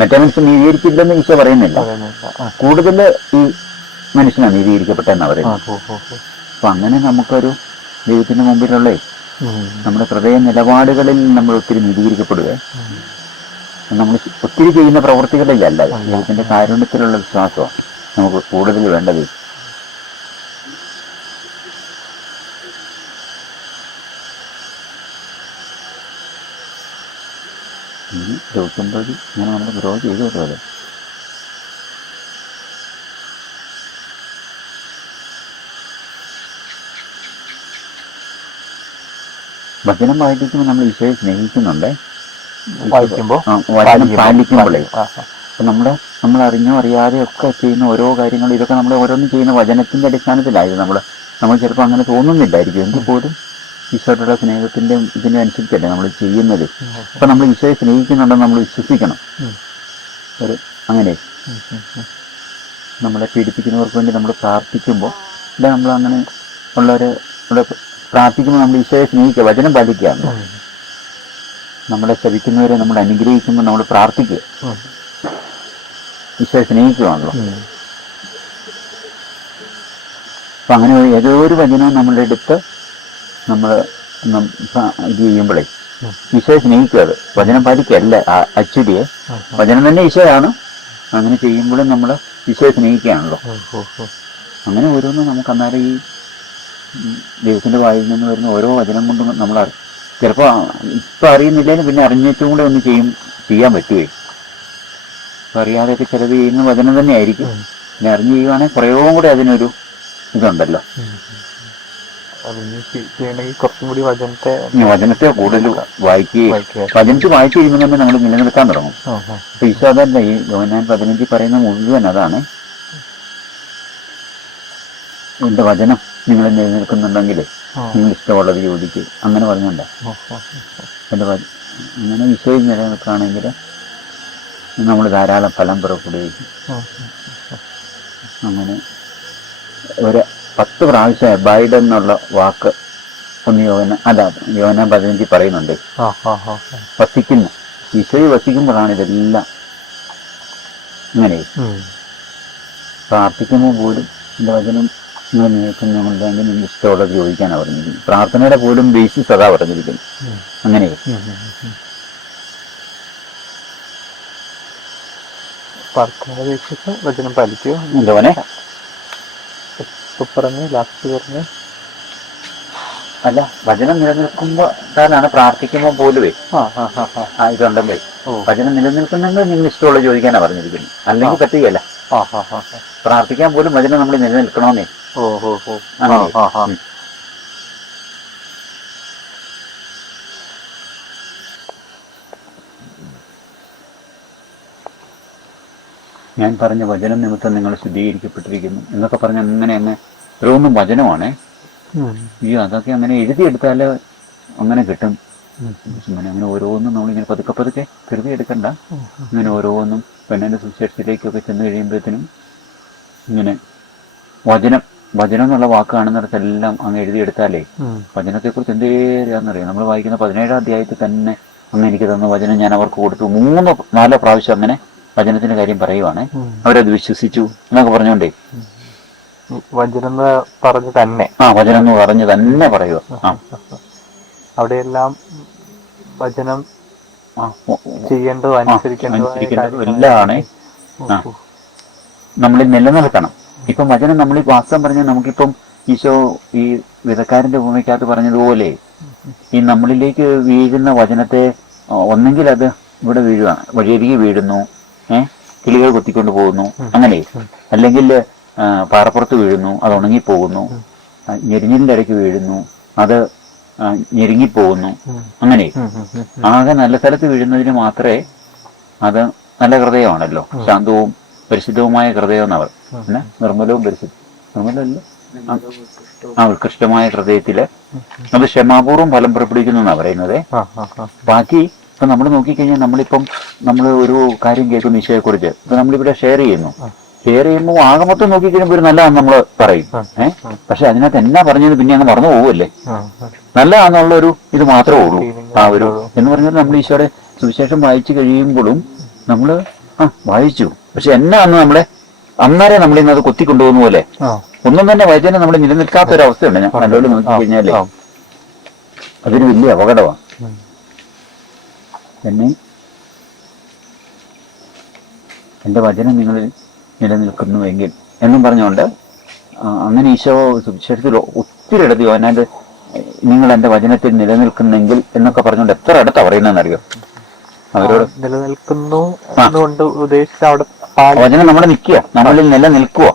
മറ്റേ മനുഷ്യൻ നീതീകരിക്കില്ലെന്ന് ഈശോ പറയുന്നില്ല. കൂടുതൽ ഈ മനുഷ്യനാണ് നീതീകരിക്കപ്പെട്ടെന്നാ പറയുന്നത്. അപ്പൊ അങ്ങനെ നമുക്കൊരു ദൈവത്തിന് മുമ്പിലുള്ള നമ്മുടെ ഹൃദയ നിലപാടുകളിൽ നമ്മൾ ഒത്തിരി നീതീകരിക്കപ്പെടുക. നമ്മൾ ഒത്തിരി ചെയ്യുന്ന പ്രവൃത്തികളിലല്ല, ദൈവത്തിന്റെ കാരുണ്യത്തിലുള്ള വിശ്വാസമാണ് നമുക്ക് കൂടുതൽ വേണ്ടത്. ചോദിക്കുമ്പോൾ ഇങ്ങനെ നമ്മൾ ഗ്രോ ചെയ്തു വരുന്നത്. വചനം വായിക്കുമ്പോൾ നമ്മൾ ഈശോയെ സ്നേഹിക്കുന്നുണ്ട്. വായിക്കുമ്പോൾ വചനം പാലിക്കുമ്പോഴേ അപ്പൊ നമ്മൾ അറിഞ്ഞോ അറിയാതെയോ ഒക്കെ ചെയ്യുന്ന ഓരോ കാര്യങ്ങളും ഇതൊക്കെ നമ്മൾ ഓരോന്നും ചെയ്യുന്ന വചനത്തിന്റെ അടിസ്ഥാനത്തിലായിരുന്നു. നമ്മൾ ചിലപ്പോൾ അങ്ങനെ തോന്നുന്നില്ലായിരിക്കും. എങ്കിൽ പോലും ഈശോയുടെ സ്നേഹത്തിന്റെ ഇതിനെ അനുസരിച്ചല്ലേ നമ്മൾ ചെയ്യുന്നത്. അപ്പൊ നമ്മൾ ഈശോയെ സ്നേഹിക്കുന്നുണ്ടെന്ന് നമ്മൾ വിശ്വസിക്കണം. അങ്ങനെ നമ്മളെ പീഡിപ്പിക്കുന്നവർക്ക് വേണ്ടി നമ്മൾ പ്രാർത്ഥിക്കുമ്പോൾ അല്ല, നമ്മൾ അങ്ങനെ ഉള്ളവരെ പ്രാർത്ഥിക്കുമ്പോൾ നമ്മൾ ഈശോയെ സ്നേഹിക്കുക, വചനം പാലിക്കുകയാണ്. നമ്മളെ ശപിക്കുന്നവരെ നമ്മൾ അനുഗ്രഹിക്കുമ്പോൾ നമ്മൾ പ്രാർത്ഥിക്കുക, ഈശോയെ സ്നേഹിക്കുകയാണല്ലോ. അപ്പൊ അങ്ങനെ ഏതോ ഒരു വചനവും നമ്മളുടെ അടുത്ത് നമ്മൾ ഇത് ചെയ്യുമ്പോഴേ ഈശോയെ സ്നേഹിക്കുക, അത് വചനം പാലിക്കുകയല്ല ആക്ച്വലിയെ, വചനം തന്നെ ഈശോയാണ്. അങ്ങനെ ചെയ്യുമ്പോഴും നമ്മൾ ഈശോയെ സ്നേഹിക്കുകയാണല്ലോ. അങ്ങനെ ഓരോന്നും നമുക്ക് അന്നേരം ഈ ദൈവത്തിന്റെ വായിൽ നിന്ന് വരുന്ന ഓരോ വചനം കൊണ്ടും നമ്മൾ ചിലപ്പോൾ ഇപ്പം അറിയുന്നില്ലെങ്കിലും പിന്നെ അറിഞ്ഞിട്ടും കൂടെ ഒന്ന് ചെയ്യാൻ പറ്റുമേ. അപ്പം അറിയാതെയൊക്കെ ചിലത് ചെയ്യുന്ന വചനം തന്നെ ആയിരിക്കും. പിന്നെ അറിഞ്ഞു ചെയ്യുവാണെങ്കിൽ കുറേയും കൂടെ അതിനൊരു ഇതുണ്ടല്ലോ. കുറച്ചും കൂടി വചനത്തെ കൂടുതൽ വായിക്കുകയും വചനത്തിൽ വായിച്ചു കഴിയുമ്പോൾ തന്നെ നമ്മൾ നിലനിർത്താൻ തുടങ്ങും. അപ്പൊ ഈശോ അതല്ല, ഈ യോഹന്നാൻ 15 പറയുന്ന മുഴുവൻ അതാണ്. എന്റെ വചനം നിങ്ങൾ നിലനിൽക്കുന്നുണ്ടെങ്കിൽ നിങ്ങൾ ഇഷ്ടമുള്ളത് ചോദിക്കുക, അങ്ങനെ പറഞ്ഞുണ്ട്. എന്റെ അങ്ങനെ ഈശോയിൽ നിലനിൽക്കുകയാണെങ്കിൽ നമ്മൾ ധാരാളം ഫലം പുറപ്പെടുവിക്കും. അങ്ങനെ ഒരു 10 പ്രാവശ്യം അബൈഡ് എന്നുള്ള വാക്ക് ഒന്ന് യോഹന്നാൻ 15 പറയുന്നുണ്ട്. വസിക്കുന്നു, ഈശോയിൽ വസിക്കുമ്പോഴാണ് ഇതെല്ലാം. അങ്ങനെ പ്രാർത്ഥിക്കുമ്പോൾ പോലും എൻ്റെ വചനം നിങ്ങൾ നിൽക്കുന്നുണ്ടെങ്കിൽ നിങ്ങൾ ഇഷ്ടമുള്ളത് ചോദിക്കാനാണ് പറഞ്ഞിരിക്കുന്നത്. പ്രാർത്ഥനയുടെ പോലും ബേസിസ് അതാ പറഞ്ഞിരിക്കുന്നത്. അങ്ങനെ വചനം പാലിക്കോ എന്തോനെ പറഞ്ഞു ലാസ്റ്റ് പറഞ്ഞു. അല്ല, വചനം നിലനിൽക്കുമ്പോഴാണ് പ്രാർത്ഥിക്കുമ്പോൾ പോലുവേ ഇതുണ്ടെങ്കിൽ വചനം നിലനിൽക്കുന്നെങ്കിൽ നിങ്ങൾ ഇഷ്ടമുള്ളത് ചോദിക്കാനാണ് പറഞ്ഞിരിക്കുന്നത്. അല്ലെങ്കിൽ പറ്റുകയല്ല. പ്രാർത്ഥിക്കാൻ പോലും വചനം നമ്മൾ നിലനിൽക്കണമെന്നേ. ഞാൻ പറഞ്ഞ വചനം നിമിത്തം നിങ്ങൾ ശുദ്ധീകരിക്കപ്പെട്ടിരിക്കുന്നു എന്നൊക്കെ പറഞ്ഞ അങ്ങനെ ഓരോന്നും വചനമാണേ. അതൊക്കെ അങ്ങനെ എഴുതിയെടുത്താൽ അങ്ങനെ കിട്ടും. അങ്ങനെ ഓരോന്നും നമ്മളിങ്ങനെ പതുക്കെ കരുതിയെടുക്കണ്ട. ഇങ്ങനെ ഓരോന്നും പെണ്ണിന്റെ സുവിശേഷത്തിലേക്കൊക്കെ ചെന്ന് കഴിയുമ്പോഴത്തേനും ഇങ്ങനെ വചനം എന്നുള്ള വാക്ക് കാണുന്നിടത്തെല്ലാം അങ്ങ് എഴുതിയെടുത്താലേ വചനത്തെക്കുറിച്ച് എന്തേരാന്നറിയാം. നമ്മൾ വായിക്കുന്ന 17-ാം അധ്യായത്തിൽ തന്നെ അങ്ങ് എനിക്ക് തന്ന വചനം ഞാൻ അവർക്ക് കൊടുത്തു. 3-4 പ്രാവശ്യം അങ്ങനെ വചനത്തിന്റെ കാര്യം പറയുവാണ്. അവരത് വിശ്വസിച്ചു എന്നൊക്കെ പറഞ്ഞോണ്ടേ വചനം പറഞ്ഞു തന്നെ വചനം എന്ന് പറഞ്ഞു തന്നെ പറയുക. അവിടെയെല്ലാം വചനം ചെയ്യേണ്ടതും അനുസരിക്കേണ്ടതും എല്ലാമാണ് നമ്മളിൽ നിലനിൽക്കണം. ഇപ്പം വചനം നമ്മൾ ഈ വാസ്തവം പറഞ്ഞാൽ നമുക്കിപ്പം ഈശോ ഈ വിധക്കാരന്റെ ഭൂമിക്കകത്ത് പറഞ്ഞതുപോലെ ഈ നമ്മളിലേക്ക് വീഴുന്ന വചനത്തെ ഒന്നെങ്കിൽ അത് ഇവിടെ വീഴുകയാണ്, വഴിയരികെ വീഴുന്നു, കിളികൾ കൊത്തിക്കൊണ്ട് പോകുന്നു, അങ്ങനെ അല്ലെങ്കിൽ പാറപ്പുറത്ത് വീഴുന്നു, അത് ഉണങ്ങിപ്പോകുന്നു, ഞെരിഞ്ഞിലിന്റെ ഇടയ്ക്ക് വീഴുന്നു, അത് ഞെരുങ്ങിപ്പോകുന്നു. അങ്ങനെ ആകെ നല്ല സ്ഥലത്ത് വീഴുന്നതിന് മാത്രമേ അത് നല്ല ഹൃദയമാണല്ലോ, ശാന്തവും പരിശുദ്ധവുമായ ഹൃദയം എന്നവർ നിർമ്മലവും നിർമ്മലമല്ല ഉത്കൃഷ്ടമായ ഹൃദയത്തില് അത് ക്ഷമാപൂർവ്വം ഫലം പുറപ്പെടുവിക്കുന്നു എന്നാണ് പറയുന്നത്. ബാക്കി ഇപ്പൊ നമ്മൾ നോക്കിക്കഴിഞ്ഞാൽ നമ്മൾ ഒരു കാര്യം കേൾക്കുന്നു ഈശോയെ കുറിച്ച്, ഇപ്പൊ നമ്മളിവിടെ ഷെയർ ചെയ്യുമ്പോൾ ആകെ മൊത്തം നോക്കിക്കഴിയുമ്പോൾ ഒരു നല്ലതാണെന്ന് നമ്മൾ പറയും. പക്ഷെ അതിനകത്ത് എന്നാ പറഞ്ഞത് പിന്നെ അങ്ങ് മറന്നു പോവുമല്ലേ. നല്ലതാണെന്നുള്ള ഒരു ഇത് മാത്രമേ ഉള്ളൂ. എന്ന് പറഞ്ഞാൽ നമ്മൾ ഈശോയുടെ സുവിശേഷം വായിച്ചു കഴിയുമ്പോഴും നമ്മള് വായിച്ചു, പക്ഷെ എന്നാന്ന് നമ്മളെ അന്നേരം നമ്മളിന്നത് കൊത്തിക്കൊണ്ടുപോകുന്ന പോലെ ഒന്നും തന്നെ വചനം നമ്മൾ നിലനിൽക്കാത്ത ഒരു അവസ്ഥയുണ്ട്. ഞാൻ നല്ലപോലെ നോക്കി കഴിഞ്ഞാലേ അതൊരു വലിയ അപകടമാണ്. പിന്നെ എന്റെ വചനം നിങ്ങളിൽ നിലനിൽക്കുന്നുവെങ്കിൽ എന്നും പറഞ്ഞുകൊണ്ട് അങ്ങനെ ഈശോ സുവിശേഷത്തിൽ ഒത്തിരി ഇടത്ത് യോഹന്നാന്റെ നിങ്ങൾ എന്റെ വചനത്തിൽ നിലനിൽക്കുന്നെങ്കിൽ എന്നൊക്കെ പറഞ്ഞുകൊണ്ട് എത്ര ഇടത്താ പറയുന്നതെന്നറിയോ. അവരോട് നിലനിൽക്കുന്നു എന്നുകൊണ്ട് ഉദ്ദേശിച്ച അവിടെ വചനം നമ്മുടെ നിൽക്കുക, നമ്മളിൽ നിലനിൽക്കുക.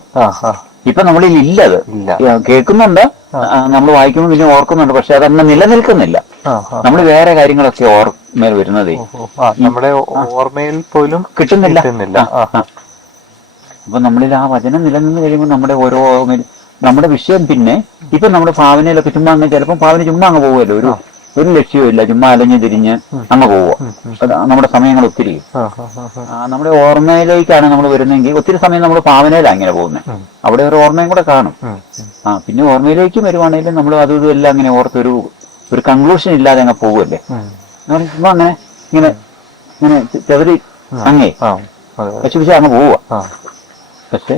ഇപ്പൊ നമ്മളിൽ ഇല്ല, അത് കേൾക്കുന്നുണ്ട്, നമ്മൾ വായിക്കുമ്പോൾ പിന്നെ ഓർക്കുന്നുണ്ട്, പക്ഷെ അതന്നെ നിലനിൽക്കുന്നില്ല. നമ്മൾ വേറെ കാര്യങ്ങളൊക്കെ ഓർമ്മയിൽ വരുന്നതേ. നമ്മുടെ ഓർമ്മയിൽ പോലും കിട്ടുന്നില്ല. അപ്പൊ നമ്മളിൽ ആ വചനം നിലനിന്ന് കഴിയുമ്പോൾ നമ്മുടെ ഓരോ നമ്മുടെ വിഷയം പിന്നെ ഇപ്പൊ നമ്മുടെ ഭാവനയിലൊക്കെ ചുമ്മാ അങ്ങ് ചിലപ്പോൾ ഭാവന ചുമ്മാ അങ്ങ് പോകുമല്ലോ, ഒരു ലക്ഷ്യവും ഇല്ല, ചുമ്മാ അലഞ്ഞു തിരിഞ്ഞ് അങ്ങ് പോവുക. നമ്മുടെ സമയങ്ങൾ ഒത്തിരി നമ്മുടെ ഓർമ്മയിലേക്കാണ് നമ്മൾ വരുന്നതെങ്കിൽ ഒത്തിരി സമയം നമ്മൾ ഭാവനയിലാണ് അങ്ങനെ പോകുന്നത്. അവിടെ ഒരു ഓർമ്മയും കൂടെ കാണും. പിന്നെ ഓർമ്മയിലേക്കും വരുവാണെങ്കിലും നമ്മൾ അതും എല്ലാം അങ്ങനെ ഒരു കൺക്ലൂഷൻ ഇല്ലാതെ അങ്ങ് പോകുമല്ലേ. ചുമ്മാ ഇങ്ങനെ ചെവരി അങ്ങേ പക്ഷെ അങ്ങ് പോവുക. പക്ഷെ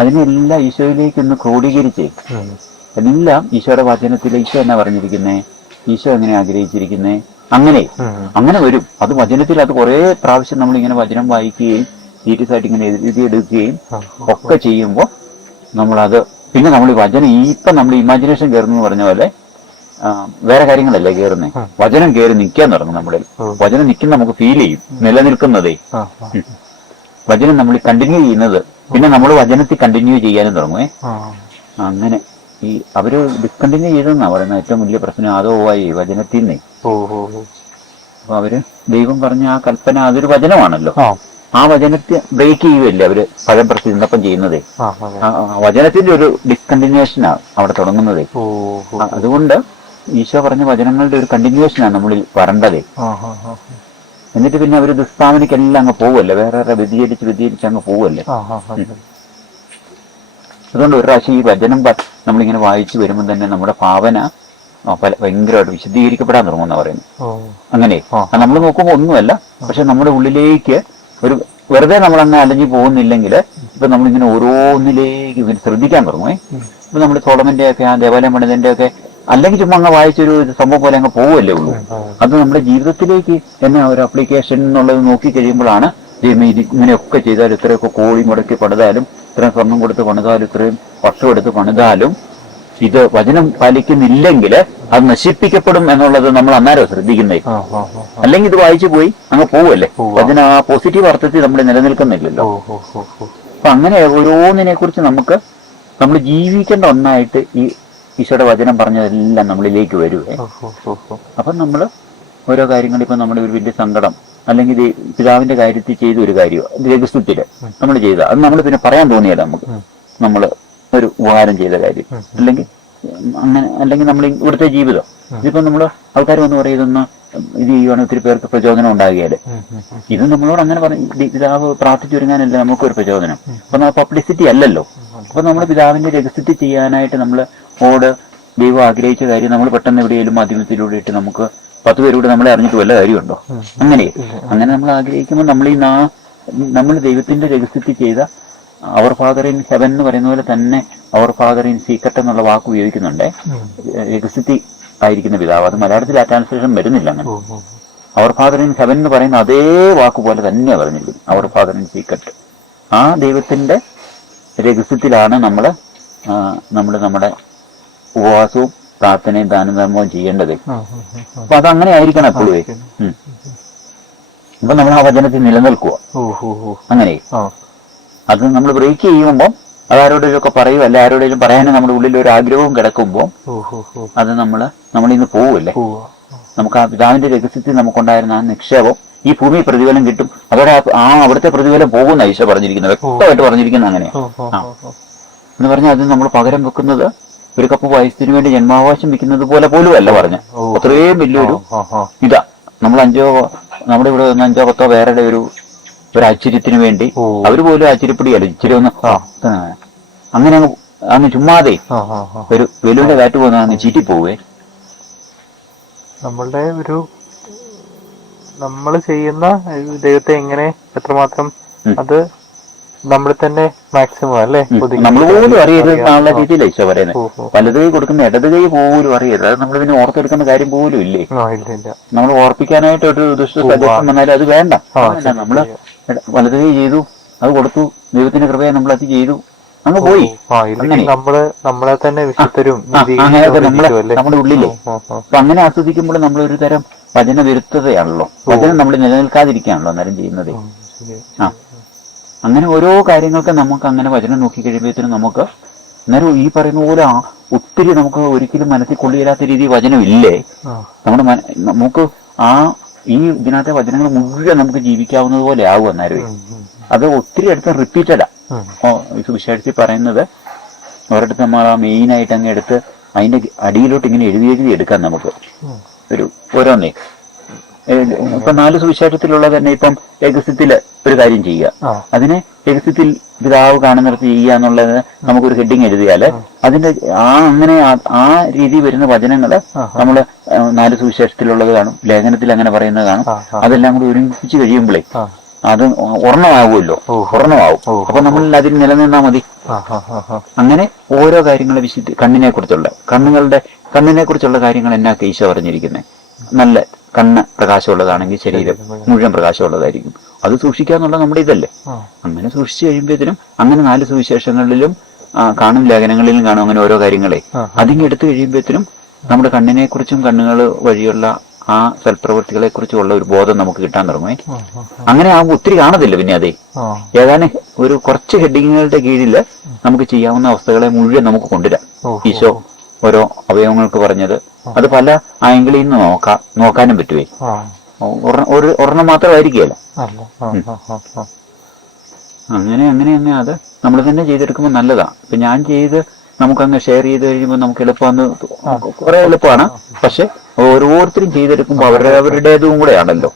അതിനെല്ലാം ഈശോയിലേക്ക് ഒന്ന് ക്രോഡീകരിച്ചേ, എല്ലാം ഈശോയുടെ വചനത്തിൽ ഈശോ എന്നാ പറഞ്ഞിരിക്കുന്നേ, ഈശോ എങ്ങനെ ആഗ്രഹിച്ചിരിക്കുന്നേ, അങ്ങനെ വരും. അത് വചനത്തിൽ അത് കുറെ പ്രാവശ്യം നമ്മളിങ്ങനെ വചനം വായിക്കുകയും സീരിയസ് ആയിട്ട് ഇങ്ങനെ എഴുതിയെടുക്കുകയും ഒക്കെ ചെയ്യുമ്പോൾ നമ്മളത് പിന്നെ നമ്മൾ വചനം ഇപ്പം നമ്മൾ ഇമാജിനേഷൻ കയറുന്നു പറഞ്ഞ പോലെ വേറെ കാര്യങ്ങളല്ലേ കയറുന്നേ, വചനം കയറി നിൽക്കാൻ തുടങ്ങും. നമ്മുടെ വചനം നിൽക്കുന്ന നമുക്ക് ഫീൽ ചെയ്യും, നിലനിൽക്കുന്നതേ. വചനം നമ്മൾ കണ്ടിന്യൂ ചെയ്യുന്നത് പിന്നെ നമ്മൾ വചനത്തിൽ കണ്ടിന്യൂ ചെയ്യാനും തുടങ്ങുമേ. അങ്ങനെ അവര് ഡിസ്കണ്ടിന്യൂ ചെയ്തെന്നാ പറയുന്നത് ഏറ്റവും വലിയ പ്രശ്നം ആദവുമായി വചനത്തിൽ നിന്നേ. അപ്പൊ അവര് ദൈവം പറഞ്ഞ ആ കൽപ്പന അതൊരു വചനമാണല്ലോ, ആ വചനത്തെ ബ്രേക്ക് ചെയ്യുകയല്ലേ അവര് പഴം പ്രസിദ്ധപ്പം ചെയ്യുന്നതേ. വചനത്തിന്റെ ഒരു ഡിസ്കണ്ടിന്യൂഷനാണ് അവിടെ തുടങ്ങുന്നതേ. അതുകൊണ്ട് ഈശോ പറഞ്ഞ വചനങ്ങളുടെ ഒരു കണ്ടിന്യൂഷനാണ് നമ്മളിൽ വരേണ്ടതേ. എന്നിട്ട് പിന്നെ അവര് ദുസ്ഥാവനക്കെല്ലാം അങ്ങ് പോവല്ലേ, വേറെ വ്യതിചരിച്ച് അങ്ങ് പോവല്ലേ. അതുകൊണ്ട് ഒരു പ്രാവശ്യം ഈ വചനം നമ്മളിങ്ങനെ വായിച്ചു വരുമ്പോൾ തന്നെ നമ്മുടെ ഭാവന ഭയങ്കരമായിട്ട് വിശദീകരിക്കപ്പെടാൻ തുടങ്ങുമെന്നാ പറയുന്നത്. അങ്ങനെ നമ്മൾ നോക്കുമ്പോൾ ഒന്നുമല്ല, പക്ഷെ നമ്മുടെ ഉള്ളിലേക്ക് വെറുതെ നമ്മളങ്ങ് അലഞ്ഞു പോകുന്നില്ലെങ്കിൽ ഇപ്പൊ നമ്മളിങ്ങനെ ഓരോന്നിലേക്ക് ഇങ്ങനെ ശ്രദ്ധിക്കാൻ തുടങ്ങുമേ. ഇപ്പൊ നമ്മൾ സോളമന്റെ ഒക്കെ ആ ദേവാലയം പണിതിന്റെ ഒക്കെ അല്ലെങ്കിൽ ചുമ്മാ അങ്ങ് വായിച്ചൊരു സംഭവം പോലെ അങ്ങ് പോവുമല്ലേ ഉള്ളൂ. അത് നമ്മുടെ ജീവിതത്തിലേക്ക് തന്നെ ഒരു അപ്ലിക്കേഷൻ എന്നുള്ളത് നോക്കി കഴിയുമ്പോഴാണ് ഇങ്ങനെയൊക്കെ ചെയ്താൽ ഇത്രയൊക്കെ കോഴി മുടക്കി പണിതാലും ഇത്രയും സ്വർണം കൊടുത്ത് പണിതാലും ഇത്രയും വർഷം എടുത്ത് പണിതാലും ഇത് വചനം പാലിക്കുന്നില്ലെങ്കിൽ അത് നശിപ്പിക്കപ്പെടും എന്നുള്ളത് നമ്മൾ അന്നേരം ശ്രദ്ധിക്കുന്നേ. അല്ലെങ്കിൽ ഇത് വായിച്ചു പോയി അങ്ങ് പോവല്ലേ, വചനം ആ പോസിറ്റീവ് അർത്ഥത്തിൽ നമ്മൾ നിലനിൽക്കുന്നില്ലല്ലോ. അപ്പൊ അങ്ങനെ ഓരോന്നിനെ കുറിച്ച് നമ്മൾ ജീവിക്കേണ്ട ഒന്നായിട്ട് ഈ ഈശോയുടെ വചനം പറഞ്ഞതെല്ലാം നമ്മളിലേക്ക് വരുവേ. അപ്പം നമ്മൾ ഓരോ കാര്യങ്ങൾ ഇപ്പൊ നമ്മുടെ ഒരു വലിയ സങ്കടം അല്ലെങ്കിൽ പിതാവിന്റെ കാര്യത്തിൽ ചെയ്ത ഒരു കാര്യം രഹസ്യത്തില് നമ്മൾ ചെയ്ത അത് നമ്മൾ പിന്നെ പറയാൻ തോന്നിയല്ല നമുക്ക്, നമ്മൾ ഒരു ഉപകാരം ചെയ്ത കാര്യം അല്ലെങ്കിൽ നമ്മൾ ഇവിടുത്തെ ജീവിതം ഇതിപ്പോ നമ്മൾ ആൾക്കാർ വന്ന് പറയുന്ന ഇത് ചെയ്യുവാണ് ഒത്തിരി പേർക്ക് പ്രചോദനം ഉണ്ടാകിയാല് ഇത് നമ്മളോട് അങ്ങനെ പിതാവ് പ്രാർത്ഥിച്ചൊരുങ്ങാനല്ല നമുക്കൊരു പ്രചോദനം. അപ്പൊ പബ്ലിസിറ്റി അല്ലല്ലോ. അപ്പൊ നമ്മുടെ പിതാവിന്റെ രഹസ്യത്തിൽ ചെയ്യാനായിട്ട് നമ്മളോട് ദൈവം ആഗ്രഹിച്ച കാര്യം നമ്മൾ പെട്ടെന്ന് എവിടെയെങ്കിലും മാധ്യമത്തിലൂടെ ഇട്ട് നമുക്ക് 10 പേരൂടെ നമ്മളെ അറിഞ്ഞിട്ട് വല്ല കാര്യമുണ്ടോ? അങ്ങനെ നമ്മൾ ആഗ്രഹിക്കുമ്പോൾ നമ്മൾ ദൈവത്തിന്റെ രഹസ്യത്തിൽ ചെയ്ത അവർ ഫാദർ ഇൻ ഹെവൻ എന്ന് പറയുന്ന പോലെ തന്നെ അവർ ഫാദർ ഇൻ സീക്രട്ട് എന്നുള്ള വാക്ക് ഉപയോഗിക്കുന്നുണ്ട്. രഹസ്യത്തിൽ ആയിരിക്കുന്ന പിതാവ്, അത് മലയാളത്തിൽ ആ ട്രാൻസ്ലേഷൻ വരുന്നില്ല. അങ്ങനെ അവർ ഫാദർ ഇൻ ഹെവൻ എന്ന് പറയുന്ന അതേ വാക്ക് പോലെ തന്നെയാണ് പറഞ്ഞിരിക്കുന്നത്, അവർ ഫാദർ ഇൻ സീക്രട്ട്. ആ ദൈവത്തിന്റെ രഹസ്യത്തിലാണ് നമ്മുടെ ഉപവാസവും പ്രാർത്ഥനയും ദാനധർമ്മവും ചെയ്യേണ്ടത്. അപ്പൊ അതങ്ങനെ ആയിരിക്കണം എപ്പോഴും. അപ്പൊ നമ്മൾ ആ വചനത്തിൽ നിലനിൽക്കുക. അങ്ങനെ അത് നമ്മൾ ബ്രേക്ക് ചെയ്യുമ്പോൾ അത് ആരോടെങ്കിലുമൊക്കെ പറയും, അല്ലെ ആരോടെങ്കിലും പറയാനും നമ്മുടെ ഉള്ളിൽ ഒരു ആഗ്രഹവും കിടക്കുമ്പോൾ അത് നമ്മളിന്ന് പോവുമല്ലേ. നമുക്ക് ആ പിതാവിന്റെ രഹസ്യത്തിൽ നമുക്കുണ്ടായിരുന്ന ആ നിക്ഷേപം ഈ ഭൂമി പ്രതിഫലം കിട്ടും. അതോടെ അവിടുത്തെ പ്രതിഫലം പോകുന്ന ഈശോ പറഞ്ഞിരിക്കുന്നത്, വ്യക്തമായിട്ട് പറഞ്ഞിരിക്കുന്നത് അങ്ങനെ. എന്ന് പറഞ്ഞാൽ അത് നമ്മൾ പകരം വെക്കുന്നത് ഒരു കപ്പ് പായസത്തിന് വേണ്ടി ജന്മാവകാശം വെക്കുന്നത് പോലെ പോലും അല്ല പറഞ്ഞ. അത്രയും വലിയൊരു ഇതാ നമ്മുടെ ഇവിടെ 5 10 പേരുടെ ഒരു ആശ്ചര്യത്തിന് വേണ്ടി അവര് പോലും ആശ്ചര്യപ്പെടുകയല്ലോ. ഇച്ചിരി ഒന്ന് അങ്ങനെ അങ്ങ് ചുമ്മാതെ ഒരു വെലുവിന്റെ കാറ്റ് പോകുന്ന അങ്ങ് ചീറ്റിപ്പോവേ. നമ്മൾ ചെയ്യുന്ന ദൈവത്തെ എങ്ങനെ എത്രമാത്രം അത് നമ്മൾ തന്നെ മാക്സിമം അല്ലേ നമ്മൾ പോലും അറിയരുത് എന്നുള്ള രീതിയിലാണ് ഈശോ പറയുന്നത്. വലത് കൈ കൊടുക്കുന്ന ഇടത് കൈ പോലും അറിയരുത്. അത് നമ്മൾ പിന്നെ ഓർത്തെടുക്കുന്ന കാര്യം പോലും ഇല്ലേ. നമ്മൾ ഓർപ്പിക്കാനായിട്ട് ഒരു ദുഷ്ട സജഷൻ വന്നാലും അത് വേണ്ട. നമ്മള് വലത് കൈ ചെയ്തു, അത് കൊടുത്തു, ദൈവത്തിന്റെ കൃപയെ നമ്മൾ അത് ചെയ്തു, അങ്ങ് പോയി. നമ്മളെ തന്നെ വിശുദ്ധരും നമ്മുടെ ഉള്ളിലെ അപ്പൊ അങ്ങനെ ആസ്വദിക്കുമ്പോൾ നമ്മൾ ഒരു തരം വചന വിരുദ്ധതയാണല്ലോ, വചനം നമ്മൾ നിലനിൽക്കാതിരിക്കുകയാണല്ലോ അന്നേരം ചെയ്യുന്നത്. അങ്ങനെ ഓരോ കാര്യങ്ങൾക്ക് നമുക്ക് അങ്ങനെ വചനം നോക്കി കഴിയുമ്പോഴത്തേനും നമുക്ക് അന്നേരം ഈ പറയുന്ന പോലെ ഒത്തിരി നമുക്ക് ഒരിക്കലും മനസ്സിൽ കൊള്ളിയില്ലാത്ത രീതിയിൽ വചനമില്ലേ, നമുക്ക് ഈ ഇതിനകത്തെ വചനങ്ങൾ മുഴുവൻ നമുക്ക് ജീവിക്കാവുന്നത് പോലെ ആകും. അന്നേരം അത് ഒത്തിരി അടുത്ത് റിപ്പീറ്റഡാ. സുവിശേഷത്തിൽ പറയുന്നത് ഒരിടത്ത് നമ്മൾ മെയിനായിട്ട് അങ്ങ് എടുത്ത് അതിന്റെ അടിയിലോട്ട് ഇങ്ങനെ എഴുതി എടുക്കാം നമുക്ക് ഓരോന്നേ. ഇപ്പൊ 4 സുവിശേഷത്തിലുള്ള തന്നെ ഇപ്പം രഹസ്യത്തില് ഒരു കാര്യം ചെയ്യുക, അതിനെ രഹസ്യത്തിൽ പിതാവ് കാണുന്നിടത്ത് ചെയ്യുക എന്നുള്ളത് നമുക്കൊരു ഹെഡിങ് എഴുതിയാല് അതിന്റെ അങ്ങനെ ആ രീതി വരുന്ന വചനങ്ങള് നമ്മള് 4 സുവിശേഷത്തിലുള്ളത് കാണും, ലേഖനത്തിൽ അങ്ങനെ പറയുന്നത് കാണും. അതെല്ലാം കൂടി ഒരുമിച്ച് കഴിയുമ്പോഴേ അത് ഒരെണ്ണമാകുമല്ലോ, ഒരെണ്ണമാവും. അപ്പൊ നമ്മൾ അതിൽ നിലനിന്നാ മതി. അങ്ങനെ ഓരോ കാര്യങ്ങളെ കണ്ണിനെ കുറിച്ചുള്ള കാര്യങ്ങൾ എന്നാ ഈശോ പറഞ്ഞിരിക്കുന്നത്. നല്ല കണ്ണ് പ്രകാശമുള്ളതാണെങ്കിൽ ശരീരം മുഴുവൻ പ്രകാശമുള്ളതായിരിക്കും. അത് സൂക്ഷിക്കാന്നുള്ള നമ്മുടെ ഇതല്ലേ. അങ്ങനെ സൂക്ഷിച്ചു കഴിയുമ്പോഴത്തേനും അങ്ങനെ 4 സുവിശേഷങ്ങളിലും കാണും, ലേഖനങ്ങളിലും കാണും അങ്ങനെ ഓരോ കാര്യങ്ങളെ. അതിങ്ങ് എടുത്തു കഴിയുമ്പോഴത്തേനും നമ്മുടെ കണ്ണിനെ കുറിച്ചും കണ്ണുകൾ വഴിയുള്ള ആ സൽപ്രവൃത്തികളെ കുറിച്ചുള്ള ഒരു ബോധം നമുക്ക് കിട്ടാൻ തുടങ്ങുമേ. അങ്ങനെ ഒത്തിരി കാണത്തില്ല. പിന്നെ അതേ ഏതാനും ഒരു കുറച്ച് ഹെഡിങ്ങുകളുടെ കീഴില് നമുക്ക് ചെയ്യാവുന്ന അവസ്ഥകളെ മുഴുവൻ നമുക്ക് കൊണ്ടുവരാം. ഈശോ ഓരോ അവയവങ്ങൾക്ക് പറഞ്ഞത് അത് പല ആംഗിളിൽ നിന്ന് നോക്കാനും പറ്റുവേ. ഒരെണ്ണം മാത്രമായിരിക്കുകയല്ല. അങ്ങനെ അത് നമ്മൾ തന്നെ ചെയ്തെടുക്കുമ്പോൾ നല്ലതാ. ഇപ്പൊ ഞാൻ ചെയ്ത് നമുക്കങ്ങ് ഷെയർ ചെയ്ത് കഴിയുമ്പോൾ നമുക്ക് എളുപ്പമെന്ന് കുറെ എളുപ്പമാണ്. പക്ഷെ ഓരോരുത്തരും ചെയ്തെടുക്കുമ്പോൾ അവരുടേതും കൂടെയാണല്ലോ.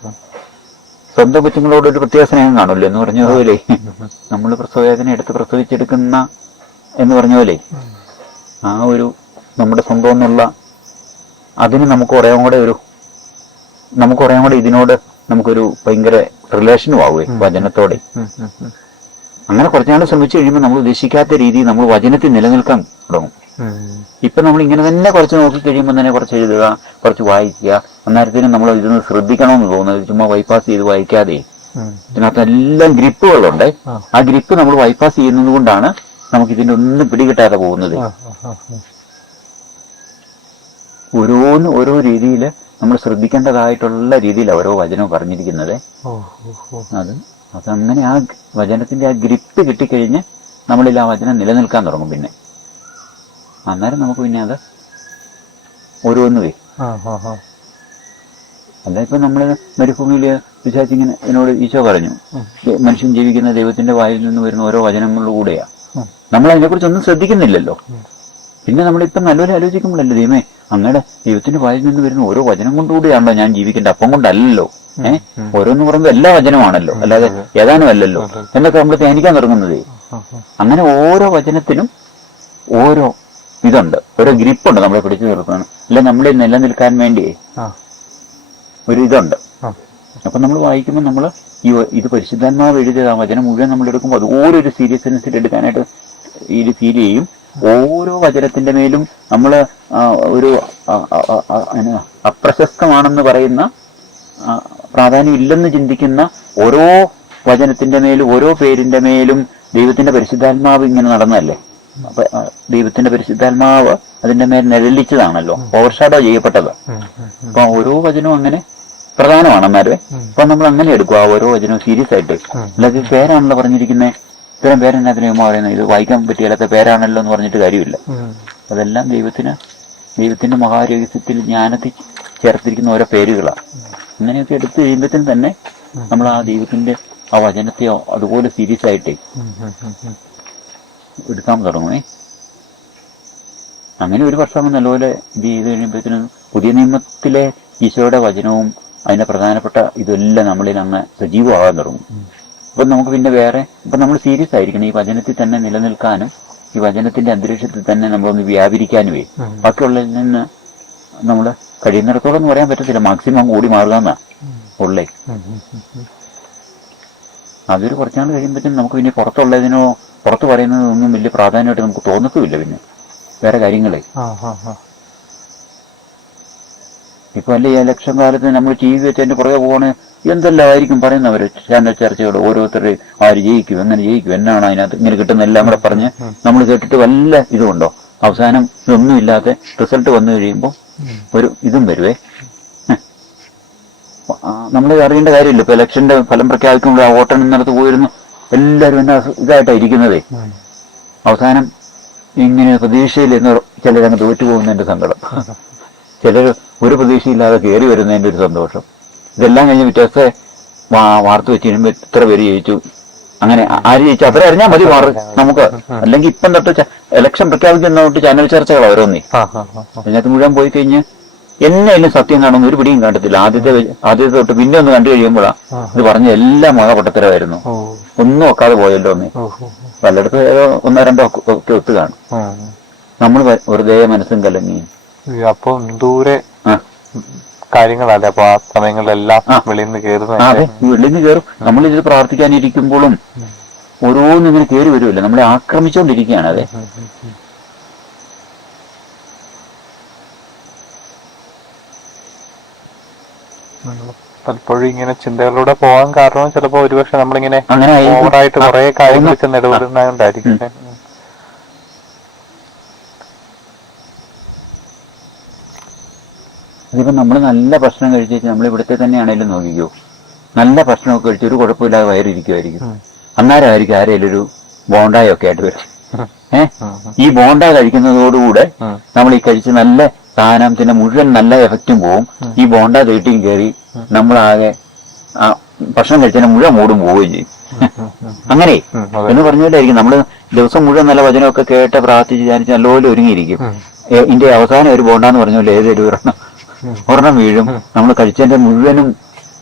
സ്വന്തം കൊച്ചുങ്ങളോടൊരു പ്രത്യേക സ്നേഹം കാണുമല്ലോ എന്ന് പറഞ്ഞതുപോലെ നമ്മൾ പ്രസവവേദന എടുത്ത് പ്രസവിച്ചെടുക്കുന്ന എന്ന് പറഞ്ഞ പോലെ ആ ഒരു നമ്മുടെ സ്വന്തം എന്നുള്ള അതിന് നമുക്ക് കുറേ കൂടെ ഇതിനോട് നമുക്കൊരു ഭയങ്കര റിലേഷനും ആവുകയെ വചനത്തോടെ. അങ്ങനെ കുറച്ചുനാൾ ശ്രമിച്ചു കഴിയുമ്പോൾ നമ്മൾ ഉദ്ദേശിക്കാത്ത രീതിയിൽ നമ്മൾ വചനത്തിൽ നിലനിൽക്കാൻ തുടങ്ങും. ഇപ്പൊ നമ്മൾ ഇങ്ങനെ തന്നെ കുറച്ച് നോക്കി കഴിയുമ്പോൾ തന്നെ കുറച്ച് എഴുതുക, കുറച്ച് വായിക്കുക. അന്നേരത്തിനും നമ്മൾ ഇതൊന്ന് ശ്രദ്ധിക്കണമെന്ന് തോന്നുന്നത് ചുമ്മാ ബൈപ്പാസ് ചെയ്ത് വായിക്കാതെ ഇതിനകത്ത് എല്ലാം ഗ്രിപ്പുകളുണ്ട്. ആ ഗ്രിപ്പ് നമ്മൾ ബൈപ്പാസ് ചെയ്യുന്നത് കൊണ്ടാണ് നമുക്ക് ഇതിന്റെ ഒന്നും പിടികിട്ടാതെ പോകുന്നത്. ഓരോ രീതിയിൽ നമ്മൾ ശ്രദ്ധിക്കേണ്ടതായിട്ടുള്ള രീതിയിൽ ഓരോ വചനവും പറഞ്ഞിരിക്കുന്നത്. അതങ്ങനെ ആ വചനത്തിന്റെ ആ ഗ്രിപ്പ് കിട്ടിക്കഴിഞ്ഞ് നമ്മളിൽ ആ വചനം നിലനിൽക്കാൻ തുടങ്ങും. പിന്നെ അന്നേരം നമുക്ക് പിന്നെ അത് ഓരോന്ന് വരും. അല്ല ഇപ്പൊ നമ്മള് മരുഭൂമിയില് വിചാരിച്ചിങ്ങനെ എന്നോട് ഈശോ പറഞ്ഞു, മനുഷ്യൻ ജീവിക്കുന്ന ദൈവത്തിന്റെ വായിൽ നിന്ന് വരുന്ന ഓരോ വചനങ്ങളിലൂടെയാ. നമ്മൾ അതിനെക്കുറിച്ചൊന്നും ശ്രദ്ധിക്കുന്നില്ലല്ലോ. പിന്നെ നമ്മളിപ്പം നല്ലപോലെ ആലോചിക്കുമ്പോഴല്ലേ ദൈവമേ അങ്ങയുടെ ദൈവത്തിന്റെ വായിൽ നിന്ന് വരുന്ന ഓരോ വചനം കൊണ്ടുകൂടിയാണല്ലോ ഞാൻ ജീവിക്കേണ്ടത്, അപ്പം കൊണ്ടല്ലല്ലോ. ഓരോന്ന് പറയുമ്പോൾ എല്ലാ വചനമാണല്ലോ, അല്ലാതെ ഏതാനും അല്ലല്ലോ എന്നൊക്കെ നമ്മൾ ധ്യാനിക്കാൻ തുടങ്ങുന്നത്. അങ്ങനെ ഓരോ വചനത്തിനും ഓരോ ഇതുണ്ട്, ഓരോ ഗ്രിപ്പുണ്ട് നമ്മളെ പിടിച്ചു നിർത്തുന്നത്. അല്ല നമ്മളെ നിലനിൽക്കാൻ വേണ്ടി ഒരു ഇതുണ്ട്. അപ്പൊ നമ്മൾ വായിക്കുമ്പോൾ നമ്മൾ ഇത് പരിശുദ്ധാത്മാവ് എഴുതിയത് ആ വചനം മുഴുവൻ നമ്മൾ എടുക്കുമ്പോൾ അത് ഓരോരു സീരിയസ്നെസ്സിൽ എടുക്കാനായിട്ട് ഇത് ഫീൽ ചെയ്യും. ഓരോ വചനത്തിന്റെ മേലും നമ്മൾ ഒരു അപ്രശസ്തമാണെന്ന് പറയുന്ന പ്രാധാന്യം ഇല്ലെന്ന് ചിന്തിക്കുന്ന ഓരോ വചനത്തിന്റെ മേലും ഓരോ പേരിന്റെ മേലും ദൈവത്തിന്റെ പരിശുദ്ധാത്മാവ് ഇങ്ങനെ നടന്നതല്ലേ. അപ്പൊ ദൈവത്തിന്റെ പരിശുദ്ധാത്മാവ് അതിന്റെ മേൽ നിഴലിച്ചതാണല്ലോ, ഓവർഷാഡോ ചെയ്യപ്പെട്ടത്. അപ്പൊ ഓരോ വചനവും അങ്ങനെ പ്രധാനമാണ്. അന്നേരം അപ്പൊ നമ്മൾ അങ്ങനെ എടുക്കും ആ ഓരോ വചനവും സീരിയസ് ആയിട്ട്. അല്ലാതെ പേരാണല്ലോ പറഞ്ഞിരിക്കുന്നത്, ഇത്തരം പേരെന്നാ പറയുന്നത്, ഇത് വായിക്കാൻ പറ്റിയാലത്തെ പേരാണല്ലോ എന്ന് പറഞ്ഞിട്ട് കാര്യമില്ല. അതെല്ലാം ദൈവത്തിന്റെ മഹാരഹസ്യത്തിൽ ജ്ഞാനത്തിൽ ചേർത്തിരിക്കുന്ന ഓരോ പേരുകളാണ്. അങ്ങനെയൊക്കെ എടുത്തു കഴിയുമ്പോഴത്തേനും തന്നെ നമ്മൾ ആ ദൈവത്തിന്റെ ആ വചനത്തെയോ അതുപോലെ സീരിയസ് ആയിട്ടേ എടുക്കാൻ തുടങ്ങുമേ. അങ്ങനെ ഒരു വർഷം നല്ലപോലെ ഇത് ചെയ്ത് കഴിയുമ്പോഴത്തേനും പുതിയ നിയമത്തിലെ ഈശോയുടെ വചനവും അതിന്റെ പ്രധാനപ്പെട്ട ഇതെല്ലാം നമ്മളിൽ അങ്ങ് സജീവമാകാൻ തുടങ്ങും. അപ്പൊ നമുക്ക് പിന്നെ വേറെ ഇപ്പൊ നമ്മൾ സീരിയസ് ആയിരിക്കണം ഈ വചനത്തിൽ തന്നെ നിലനിൽക്കാനും ഈ വചനത്തിന്റെ അന്തരീക്ഷത്തിൽ തന്നെ നമ്മളൊന്ന് വ്യാപരിക്കാനുമേ. ബാക്കിയുള്ളതിൽ നിന്ന് നമ്മൾ കഴിയുന്നിടത്തോളം എന്ന് പറയാൻ പറ്റത്തില്ല, മാക്സിമം ഓടി മാറുക എന്നാ ഉള്ളേ. അതൊരു കുറച്ചാൾ കഴിയുമ്പോഴത്തേനും നമുക്ക് പിന്നെ പുറത്തുള്ളതിനോ പുറത്ത് പറയുന്നതൊന്നും വലിയ പ്രാധാന്യമായിട്ട് നമുക്ക് തോന്നത്തുമില്ല. പിന്നെ വേറെ കാര്യങ്ങളെ ഇപ്പൊ അല്ലെ ഈ ഇലക്ഷൻ കാലത്ത് നമ്മൾ ടി വി വെച്ച് അതിന്റെ പുറകെ പോകണേ എന്തെല്ലാമായിരിക്കും പറയുന്നവര് ചാനൽ ചർച്ചകൾ ഓരോരുത്തരുടെ ആര് ജയിക്കും എങ്ങനെ ജയിക്കും എന്നാണ് അതിനകത്ത് ഇങ്ങനെ കിട്ടുന്ന എല്ലാം കൂടെ പറഞ്ഞ് നമ്മൾ കേട്ടിട്ട് വല്ല ഇതുമുണ്ടോ? അവസാനം ഇതൊന്നുമില്ലാത്ത റിസൾട്ട് വന്നു കഴിയുമ്പോൾ ഒരു ഇതും വരുവേ. നമ്മൾ അറിയേണ്ട കാര്യമില്ല. ഇപ്പൊ ഇലക്ഷന്റെ ഫലം പ്രഖ്യാപിക്കുമ്പോൾ ആ വോട്ടെണ്ണുന്നിടത്ത് പോയിരുന്നു എല്ലാവരും എന്നാ ഇതായിട്ടാണ് ഇരിക്കുന്നതേ. അവസാനം ഇങ്ങനെ പ്രതീക്ഷയിൽ നിന്ന് ചിലരങ്ങ് തോറ്റു പോകുന്നതിന്റെ സങ്കടം, ചിലർ ഒരു പ്രതീക്ഷയില്ലാതെ കയറി വരുന്നതിന്റെ ഒരു സന്തോഷം. ഇതെല്ലാം കഴിഞ്ഞ് വ്യത്യാസത്തെ വാർത്ത വെച്ച് കഴിയുമ്പോൾ ഇത്ര പേര് ജയിച്ചു, അങ്ങനെ ആര് ജയിച്ചു അത്ര അറിഞ്ഞാൽ മതി മാറി നമുക്ക്. അല്ലെങ്കിൽ ഇപ്പം തൊട്ട് ഇലക്ഷൻ പ്രഖ്യാപിക്കുന്ന തൊട്ട് ചാനൽ ചർച്ചകൾ ഓരോന്നേ, അതിനകത്ത് മുഴുവൻ പോയി കഴിഞ്ഞ് എന്നെയും സത്യം കാണുന്ന ഒരു പിടിയും കണ്ടത്തില്ല. ആദ്യത്തെ തൊട്ട് പിന്നെ ഒന്ന് കണ്ടു കഴിയുമ്പോഴാ ഇത് പറഞ്ഞ എല്ലാം മഴ പൊട്ടത്തരമായിരുന്നു, ഒന്നും ഒക്കാതെ പോയല്ലോ ഒന്ന്. പലയിടത്തും ഏതോ ഒന്നോ രണ്ടോ ഒക്കെ ഒത്തു കാണും. നമ്മൾ വെറുതെ മനസ്സും കലങ്ങി. അപ്പൊ ദൂരെ കാര്യങ്ങളല്ലേ അപ്പൊ ആ സമയങ്ങളിലെല്ലാം വെളിയിൽ നിന്ന് കയറുന്നത്. അതെ, വെളിയിൽ നിന്ന് കയറും. നമ്മളിത് പ്രാർത്ഥിക്കാനിരിക്കുമ്പോഴും ഓരോന്നും ഇങ്ങനെ കയറി വരുമല്ലോ, നമ്മളെ ആക്രമിച്ചുകൊണ്ടിരിക്കുകയാണ്. അതെ, പലപ്പോഴും ഇങ്ങനെ ചിന്തകളിലൂടെ പോകാൻ കാരണം ചിലപ്പോ ഒരുപക്ഷെ നമ്മളിങ്ങനെ അങ്ങനെ ഓവറായിട്ട് കുറെ കാര്യങ്ങൾ ചെന്ന് ഇടപെടുന്നതുകൊണ്ടായിരിക്കും. അതിപ്പോ നമ്മൾ നല്ല ഭക്ഷണം കഴിച്ചു നമ്മൾ ഇവിടുത്തെ തന്നെയാണേലും നോക്കിക്കോ, നല്ല ഭക്ഷണമൊക്കെ കഴിച്ച് ഒരു കുഴപ്പമില്ലാതെ വയറിരിക്കുമായിരിക്കും. അന്നേരമായിരിക്കും ആരെങ്കിലും ഒരു ബോണ്ടായൊക്കെ ആയിട്ട് വരും. ഈ ബോണ്ട കഴിക്കുന്നതോടുകൂടെ നമ്മൾ ഈ കഴിച്ച് നല്ല സാധനത്തിന്റെ മുഴുവൻ നല്ല എഫക്റ്റും പോവും. ഈ ബോണ്ട തീട്ടിയും കയറി നമ്മളാകെ ഭക്ഷണം കഴിച്ചതിന് മുഴുവൻ മൂടും പോവുകയും ചെയ്യും. അങ്ങനെ എന്ന് പറഞ്ഞാലായിരിക്കും നമ്മള് ദിവസം മുഴുവൻ നല്ല വചനമൊക്കെ കേട്ട് പ്രാർത്ഥിച്ച് വിചാരിച്ച് നല്ലപോലെ ഒരുങ്ങിയിരിക്കും. ഇതിന്റെ അവസാനം ഒരു ബോണ്ടാന്ന് പറഞ്ഞാൽ ഏതൊരു ഒരെണ്ണം വീഴും. നമ്മൾ കഴിച്ചതിന്റെ മുഴുവനും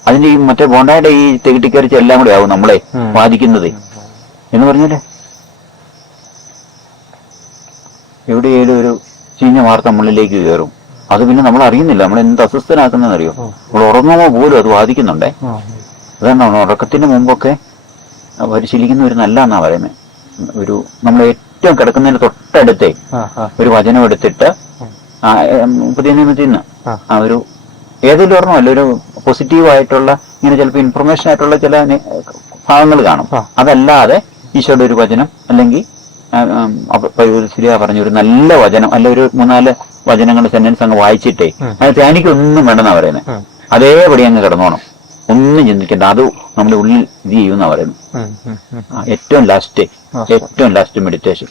അതിന്റെ ഈ മറ്റേ ബോണ്ടയുടെ ഈ തെകിട്ടിക്കറിച്ച് എല്ലാം കൂടെ ആവും നമ്മളെ ബാധിക്കുന്നത്. എന്ന് പറഞ്ഞാലേ എവിടെയേലും ഒരു ചീഞ്ഞ വാർത്ത നമ്മളിലേക്ക് കയറും. അത് പിന്നെ നമ്മൾ അറിയുന്നില്ല, നമ്മൾ എന്ത് അസ്വസ്ഥനാക്കുന്നറിയോ. നമ്മൾ ഉറങ്ങുമ്പോ പോലും അത് ബാധിക്കുന്നുണ്ടേ. അതാണ് ഉറക്കത്തിന് മുമ്പൊക്കെ പരിശീലിക്കുന്ന ഒരു നല്ലതെന്നാ പറയുന്നത്. ഒരു നമ്മൾ ഏറ്റവും കിടക്കുന്നതിന് തൊട്ടടുത്തേ ഒരു വചനം എടുത്തിട്ട് പുതിയ നിയമത്തിൽ നിന്ന് ഒരു ഏതെങ്കിലും ഓർമ്മല്ല, ഒരു പോസിറ്റീവായിട്ടുള്ള ഇങ്ങനെ ചിലപ്പോൾ ഇൻഫർമേഷൻ ആയിട്ടുള്ള ചില ഭാഗങ്ങൾ കാണും. അതല്ലാതെ ഈശോയുടെ ഒരു വചനം അല്ലെങ്കിൽ ശരിയാ പറഞ്ഞ ഒരു നല്ല വചനം അല്ല ഒരു 3-4 വചനങ്ങൾ സെന്റൻസ് അങ്ങ് വായിച്ചിട്ടേ അത് ധ്യാനിക്കൊന്നും വേണ്ടെന്നാ പറയുന്നത്. അതേപടി അങ്ങ് കിടന്നോണം, ഒന്നും ചിന്തിക്കണ്ട. അത് നമ്മുടെ ഉള്ളിൽ ഇത് ചെയ്യുമെന്നാ പറയുന്നത്. ഏറ്റവും ലാസ്റ്റ് മെഡിറ്റേഷൻ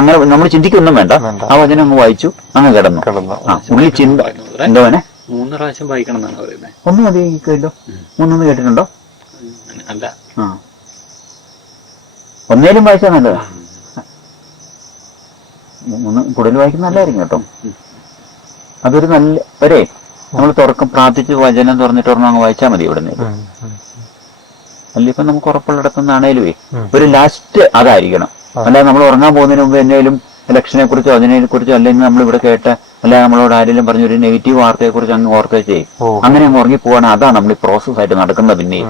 അങ്ങനെ നമ്മൾ ചിന്തിക്കൊന്നും വേണ്ട. ആ വചനം അങ്ങ് വായിച്ചു അങ്ങ് കിടന്നു. ഉള്ളിൽ ചിന്ത എന്തോ 3 പ്രാവശ്യം വായിക്കണം എന്നാണ് പറയുന്നത്. ഒന്നും മതി കേട്ടോ. 3 കേട്ടിട്ടുണ്ടോ? അല്ല, ഒന്നേലും വായിച്ചാൽ നല്ലതാ. 3 കൂടുതൽ വായിക്കുന്ന നല്ലതായിരിക്കും കേട്ടോ. അതൊരു നല്ല നമ്മൾ തുറക്കം പ്രാർത്ഥിച്ച് വചനം തുറന്നിട്ട് ഒരെണ്ണം അങ്ങ് വായിച്ചാൽ മതി ഇവിടെ നിന്ന്. അല്ല ഇപ്പൊ നമുക്ക് ഉറപ്പുള്ളിടത്തുനിന്നാണേലുവേ ഒരു ലാസ്റ്റ് അതായിരിക്കണം. അല്ലാതെ നമ്മൾ ഉറങ്ങാൻ പോകുന്നതിന് മുമ്പ് എന്നേലും ഇലക്ഷനെ കുറിച്ചോ അതിനെ കുറിച്ചോ അല്ലെങ്കിൽ നമ്മൾ ഇവിടെ കേട്ട അല്ലാതെ നമ്മളോട് ആരെങ്കിലും പറഞ്ഞ ഒരു നെഗറ്റീവ് വാർത്തയെ കുറിച്ച് അങ്ങ് ഓർക്കുക ചെയ്യും. അങ്ങനെ അങ്ങ് ഉറങ്ങി പോവാണ്. അതാണ് നമ്മൾ ഈ പ്രോസസ് ആയിട്ട് നടക്കുന്നത്. പിന്നെ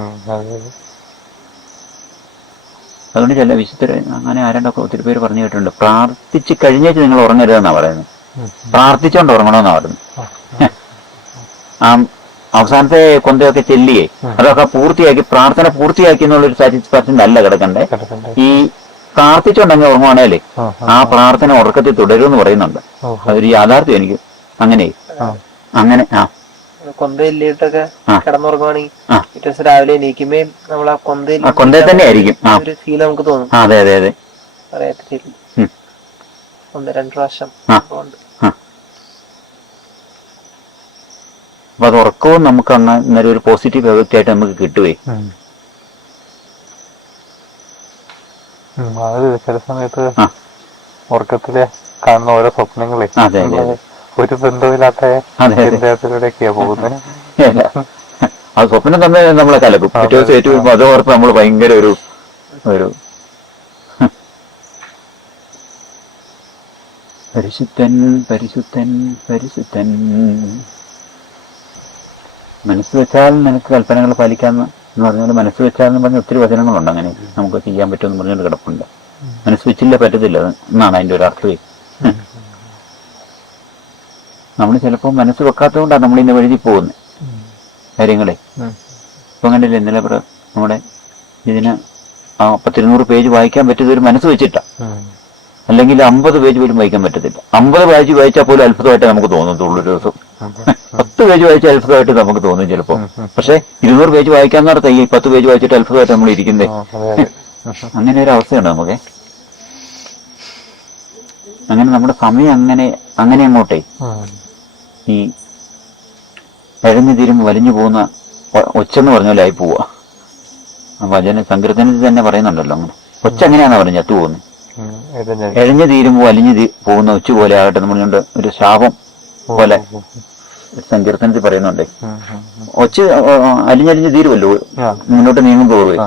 അതുകൊണ്ട് ചില വിശുദ്ധര് അങ്ങനെ ആരണ്ടൊക്കെ ഒത്തിരി പേര് പറഞ്ഞു കേട്ടിട്ടുണ്ട്, പ്രാർത്ഥിച്ച് കഴിഞ്ഞേച്ച് നിങ്ങൾ ഉറങ്ങരുതെന്നാ പറയുന്നത്. പ്രാർത്ഥിച്ചോണ്ട് ഉറങ്ങണമെന്നാ പറയുന്നത്. അവസാനത്തെ കൊന്തയൊക്കെ ചെല്ലിയേ അതൊക്കെ പൂർത്തിയാക്കി പ്രാർത്ഥന പൂർത്തിയാക്കി എന്നുള്ളൊരു സാറ്റിസ്ഫാക്ഷൻ അല്ല കിടക്കണ്ടേ. ഈ പ്രാർത്ഥിച്ചോണ്ടങ്ങ് ഉറങ്ങുവാണേലേ ആ പ്രാർത്ഥന ഉറക്കത്തിൽ തുടരുമെന്ന് പറയുന്നുണ്ട്. അതൊരു യാഥാർത്ഥ്യം. എനിക്ക് അങ്ങനെ കൊന്തയില്ലിട്ടൊക്കെ കിടന്നുറങ്ങുവാണെങ്കിൽ രാവിലെ എണീക്കുമ്പോ നമ്മൾ ആ കൊന്തയിൽ തന്നെ ആയിരിക്കും ഒരു ഫീൽ നമുക്ക് തോന്നും. അതെ അതെ അതെ, അറിയാത്ത 1-2 പ്രാവശ്യം. അപ്പൊ അത് ഉറക്കവും നമുക്ക് അങ്ങനെ ഒരു പോസിറ്റീവ് എഫക്റ്റ് ആയിട്ട് നമുക്ക് കിട്ടുവേ. അത് ചില സമയത്ത് ഉറക്കത്തില് കാണുന്ന ഓരോ സ്വപ്നങ്ങളെ ഒരു ബന്ധമില്ലാത്ത ചിന്തയിലൂടെയൊക്കെയാ പോകുന്നത്. അത് സ്വപ്നം തന്നെ നമ്മളെ കലക്കും. ഏറ്റവും അത് ഓർത്ത് നമ്മൾ ഭയങ്കര ഒരു പരിശുദ്ധൻ പരിശുദ്ധൻ പരിശുദ്ധൻ. മനസ്സ് വെച്ചാൽ നിനക്ക് കൽപ്പനകൾ പാലിക്കാന്ന് എന്ന് പറഞ്ഞാൽ മനസ്സ് വെച്ചാൽ എന്ന് പറഞ്ഞ ഒത്തിരി വചനങ്ങളുണ്ട്. അങ്ങനെ നമുക്ക് ചെയ്യാൻ പറ്റുമെന്ന് പറഞ്ഞുകൊണ്ട് കിടപ്പുണ്ട്. മനസ്സ് വെച്ചില്ല പറ്റത്തില്ല എന്നാണ് അതിന്റെ ഒരു അർത്ഥമേ. നമ്മൾ ചിലപ്പോൾ മനസ്സ് വെക്കാത്തത് കൊണ്ടാണ് നമ്മൾ ഇന്ന് വഴുതി പോകുന്നത് കാര്യങ്ങളെ. ഇപ്പൊ കണ്ടില്ലേ ഇന്നലെ നമ്മുടെ ഇതിന് 200 പേജ് വായിക്കാൻ പറ്റിയത് ഒരു മനസ്സ് വെച്ചിട്ടാ. അല്ലെങ്കിൽ 50 പേജ് പോലും വായിക്കാൻ പറ്റത്തില്ല. 50 പേജ് വായിച്ചാൽ പോലും അത്ഭുതമായിട്ട് നമുക്ക് തോന്നത്തുള്ളൂ. ഒരു ദിവസം 10 പേജ് വായിച്ചാൽ അത്ഭുതമായിട്ട് നമുക്ക് തോന്നും ചിലപ്പോ. പക്ഷെ 200 പേജ് വായിക്കാൻ നടത്ത ഈ 10 പേജ് വായിച്ചിട്ട് അത്ഭുതമായിട്ട് നമ്മൾ ഇരിക്കുന്നേ. അങ്ങനെ ഒരു അവസ്ഥയുണ്ട് നമുക്ക്. അങ്ങനെ നമ്മുടെ സമയം അങ്ങനെ അങ്ങോട്ടേ ഈ വഴഞ്ഞു തീരുമ്പോൾ വലിഞ്ഞു പോകുന്ന ഒച്ചെന്ന് പറഞ്ഞ പോലെ ആയി പോവുക. വചന സങ്കീർത്തനത്തിൽ തന്നെ പറയുന്നുണ്ടല്ലോ അങ്ങനെ. ഒച്ച എങ്ങനെയാണെന്ന് പറഞ്ഞു ചത്തു പോകുന്നത്. എഴഞ്ഞു തീരുമ്പോൾ വലിഞ്ഞു പോകുന്ന ഒച്ച പോലെ ആകട്ടെ എന്ന് പറഞ്ഞുകൊണ്ട് ഒരു ശാപം പോലെ സങ്കീർത്തനത്തിൽ പറയുന്നുണ്ട്. ഒച്ച അലിഞ്ഞലിഞ്ഞ് തീരുമല്ലോ മുന്നോട്ട് നീങ്ങും തോറും.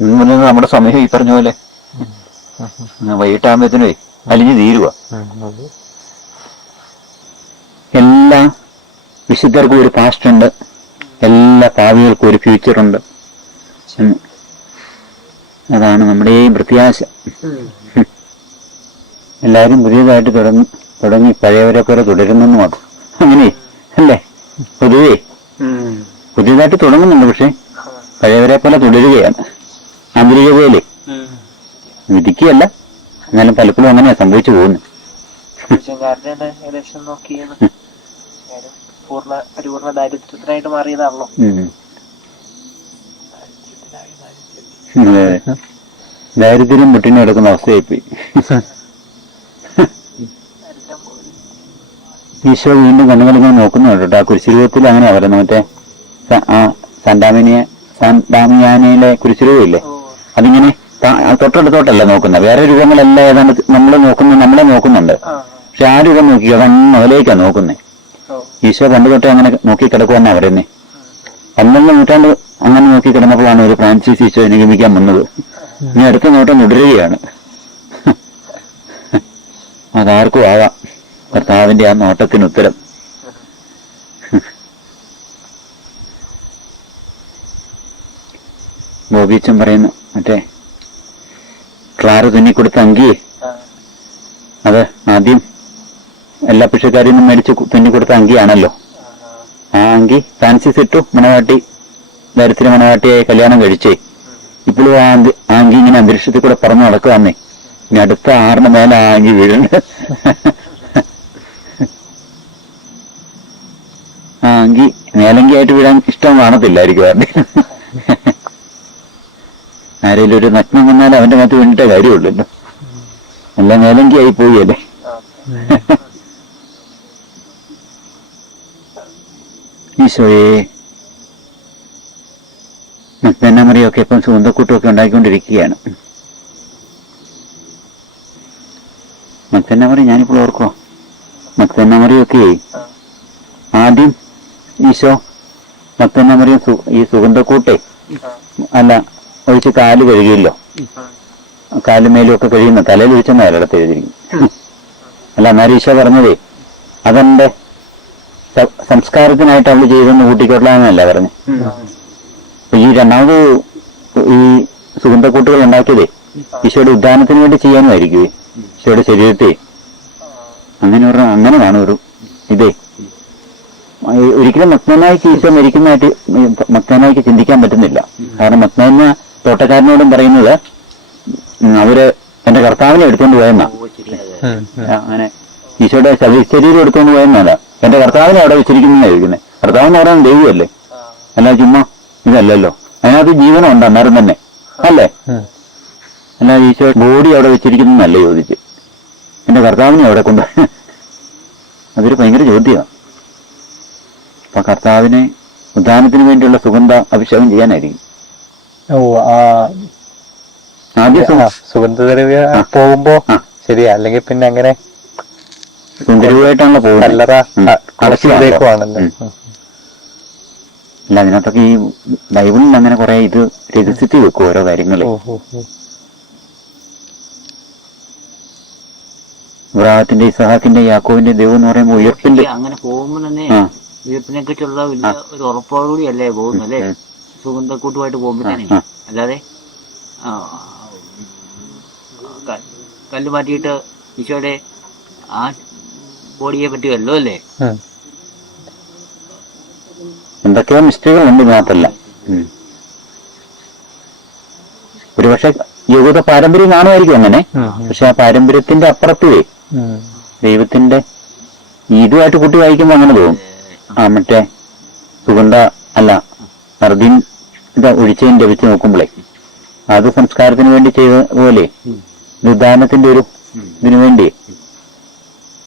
എന്ന് പറഞ്ഞാൽ നമ്മുടെ സമയം ഈ പറഞ്ഞ പോലെ വൈകിട്ടാകുമ്പത്തിനേ അലിഞ്ഞു തീരുക. എല്ലാ വിശുദ്ധർക്കും ഒരു പാസ്റ്റ് ഉണ്ട്, എല്ലാ പാവികൾക്കും ഒരു ഫ്യൂച്ചറുണ്ട്. അതാണ് നമ്മുടെയും പ്രത്യാശ. എല്ലാവരും പുതിയതായിട്ട് തുടങ്ങി പഴയവരെ പോലെ തുടരുന്നെന്ന് മാത്രം. അങ്ങനെ അല്ലേ? പൊതുവേ പുതിയതായിട്ട് തുടങ്ങുന്നുണ്ട്, പക്ഷെ പഴയവരെ പോലെ തുടരുകയാണ്. ആന്തരികതയിലേ വിധിക്കുകയല്ല, എന്നാലും പലപ്പോഴും അങ്ങനെയാ സംഭവിച്ചു പോകുന്നു. പരിപൂർണ്ണ ദാരിദ്ര്യത്തിനായിട്ട് മാറിയതാണല്ലോ. ദാരിദ്ര്യം മുട്ടിനെ എടുക്കുന്ന അവസ്ഥയായിപ്പോയി. ഈശോ വീണ്ടും കണ്ണുകളിങ്ങനെ നോക്കുന്നുണ്ട് കേട്ടോ. ആ കുരിശുരൂപത്തിൽ അങ്ങനെയാ പറയുന്നത്. മറ്റേ സാൻഡാമിയാനയിലെ കുരിശുരൂപമില്ലേ, അതിങ്ങനെ തൊട്ടടുത്തോട്ടല്ല നോക്കുന്നത്. വേറെ രൂപങ്ങളെല്ലാം ഏതാണ്ട് നമ്മളെ നോക്കുന്നുണ്ട്. പക്ഷെ ആ രൂപം നോക്കി അതങ്ങ് മുതലേക്കാ നോക്കുന്നേ. ഈശോ പണ്ട് തൊട്ടേ അങ്ങനെ നോക്കിക്കിടക്കുമെന്നാ പറയുന്നേ. 12 നൂറ്റാണ്ട് അങ്ങനെ നോക്കിക്കിടന്നപ്പോഴാണ് ഒരു ഫ്രാൻസിസ് ഈശോ നിഗമിക്കാൻ വന്നത്. ഇനി അടുത്ത നോട്ടം തുടരുകയാണ്. അതാർക്കും ആകാം കർത്താവിന്റെ ആ നോട്ടത്തിന് ഉത്തരം. ബോബീച്ചൻ പറയുന്നു, മറ്റേ ക്ലാറ് തുന്നിക്കൊടുത്ത അങ്കിയെ, അത് ആദ്യം എല്ലാ പിഷക്കാരിൽ നിന്നും മേടിച്ച് തുന്നിക്കൊടുത്ത അങ്കിയാണല്ലോ. ആ അങ്കി ഫ്രാൻസിസ് ഇട്ടു, മണവാട്ടി ദരിദ്ര മണവാട്ടിയായി കല്യാണം കഴിച്ചേ. ഇപ്പോഴും ആ അങ്കി ഇങ്ങനെ അന്തരീക്ഷത്തിൽ കൂടെ പറന്ന് നടക്കുകയാന്നേ. ഇനി അടുത്ത 6 മേലെ ആ അങ്കി വീഴുണ്ട്. ആ അങ്കി മേലങ്കിയായിട്ട് വീഴാൻ ഇഷ്ടം കാണത്തില്ലായിരിക്കും ആരുടെ. ആരെങ്കിലും ഒരു നഗ്നം വന്നാൽ അവന്റെ മുഖത്ത് വീണിട്ടേ കാര്യമുള്ളല്ലോ. എല്ലാം മേലങ്കിയായി പോയല്ലേ. ഈശോയെ, മക്ദന്നമറിയൊക്കെ ഇപ്പം സുഗന്ധക്കൂട്ടുമൊക്കെ ഉണ്ടാക്കിക്കൊണ്ടിരിക്കുകയാണ്. മക്ദന്നമറി ഞാനിപ്പോൾ ഓർക്കോ, മക്ദന്നമറിയൊക്കെ ആദ്യം ഈശോ മക്ദന്നമറിയും ഈ സുഗന്ധക്കൂട്ടെ അല്ല ഒഴിച്ച് കാല് കഴുകിയല്ലോ. കാലുമേലും ഒക്കെ കഴിയുന്ന തലയിൽ ഒഴിച്ചെന്നാ ഒരിടത്ത് എഴുതിയിരിക്കും. അല്ല, എന്നാലും ഈശോ പറഞ്ഞതേ അതെന്റെ സംസ്കാരത്തിനായിട്ട് അവള് ചെയ്തെന്ന് കൂട്ടിക്കൊള്ളാന്നല്ല പറഞ്ഞു. ഈ രണ്ടാമത് ഈ സുഗന്ധക്കൂട്ടുകൾ ഉണ്ടാക്കിയതേ ഈശോയുടെ ഉദ്ധാനത്തിന് വേണ്ടി ചെയ്യാനുമായിരിക്കും. ഈശോയുടെ ശരീരത്തെ അങ്ങനെ കാണും ഒരു ഇതേ. ഒരിക്കലും മക്ദന്നായിക്ക് ഈശോ മരിക്കുന്നതായിട്ട് മക്ദന്നായിക്ക് ചിന്തിക്കാൻ പറ്റുന്നില്ല. കാരണം മക്ദന്ന തോട്ടക്കാരനോടും പറയുന്നത് അവര് എന്റെ കർത്താവിനെ എടുത്തുകൊണ്ട് പോയെന്നാ. അങ്ങനെ ഈശോയുടെ ശരീരം എടുത്തുകൊണ്ട് പോയെന്നല്ല, എന്റെ കർത്താവിനെ അവിടെ വെച്ചിരിക്കുന്ന എഴുതുന്നത്. കർത്താവെന്ന് പറയാൻ ദൈവമല്ലേ, അല്ല ചുമ്മാ ഇതല്ലല്ലോ. അതിനകത്ത് ജീവനുണ്ട് അന്നേരം തന്നെ അല്ലേ. അല്ല ഈശോ ബോഡി അവിടെ വെച്ചിരിക്കുന്നല്ലേ ചോദിച്ച്, എന്റെ കർത്താവിനെ അവിടെ കൊണ്ട്. അതൊരു ഭയങ്കര ചോദ്യമാണ്. അപ്പൊ കർത്താവിനെ ഉദ്ധാനത്തിന് വേണ്ടിയുള്ള സുഗന്ധ അഭിഷേകം ചെയ്യാനായിരിക്കും. ആദ്യം സുഗന്ധദ്രവ്യ പോകുമ്പോ ശരിയാ, അല്ലെങ്കിൽ പിന്നെ അങ്ങനെ സുന്ദരമായിട്ടാണല്ലോ പോകുന്നത്. അടച്ചിട്ടേക്കുവാണല്ലോ. അല്ല, അതിനകത്തൊക്കെ ഈ ബൈബിളിൽ അങ്ങനെ കുറെ ഇത് രഹസ്യത്തിൽ വെക്കും ഓരോ കാര്യങ്ങള്. ഇബ്രാഹത്തിന്റെ ഇസഹാക്കിന്റെ യാക്കോബിന്റെ ദൈവം എന്ന് പറയുമ്പോൾ ഉയർപ്പിന്റെ അങ്ങനെ പോകുമ്പോൾ തന്നെ ഉയർപ്പിനെ കുറിച്ചുള്ള വലിയ ഒരു ഉറപ്പോടുകൂടിയല്ലേ പോകുന്നല്ലേ, സുഗന്ധക്കൂട്ടുമായിട്ട് പോകുമ്പോഴത്തേനെ. അല്ലാതെ കല്ല് മാറ്റിയിട്ട് ഈശോയുടെ ആ ബോഡിയെ പറ്റിയല്ലോ അല്ലേ. എന്തൊക്കെയോ മിസ്റ്റേക്കുകളുണ്ട് ഇതിനകത്തല്ല. ഒരുപക്ഷെ യഹൂദ പാരമ്പര്യം കാണുമായിരിക്കും അങ്ങനെ. പക്ഷെ ആ പാരമ്പര്യത്തിന്റെ അപ്പുറത്തേ ദൈവത്തിന്റെ ഇതുമായിട്ട് കൂട്ടി വായിക്കുമ്പോ അങ്ങനെ തോന്നും. മറ്റേ സുഗന്ധ അല്ല മർദ്ദീൻ ഇത് ഒഴിച്ചതിന്റെ വെച്ച് നോക്കുമ്പോഴേ അത് സംസ്കാരത്തിന് വേണ്ടി ചെയ്ത പോലെ നിദാനത്തിന്റെ ഒരു ഇതിനു വേണ്ടി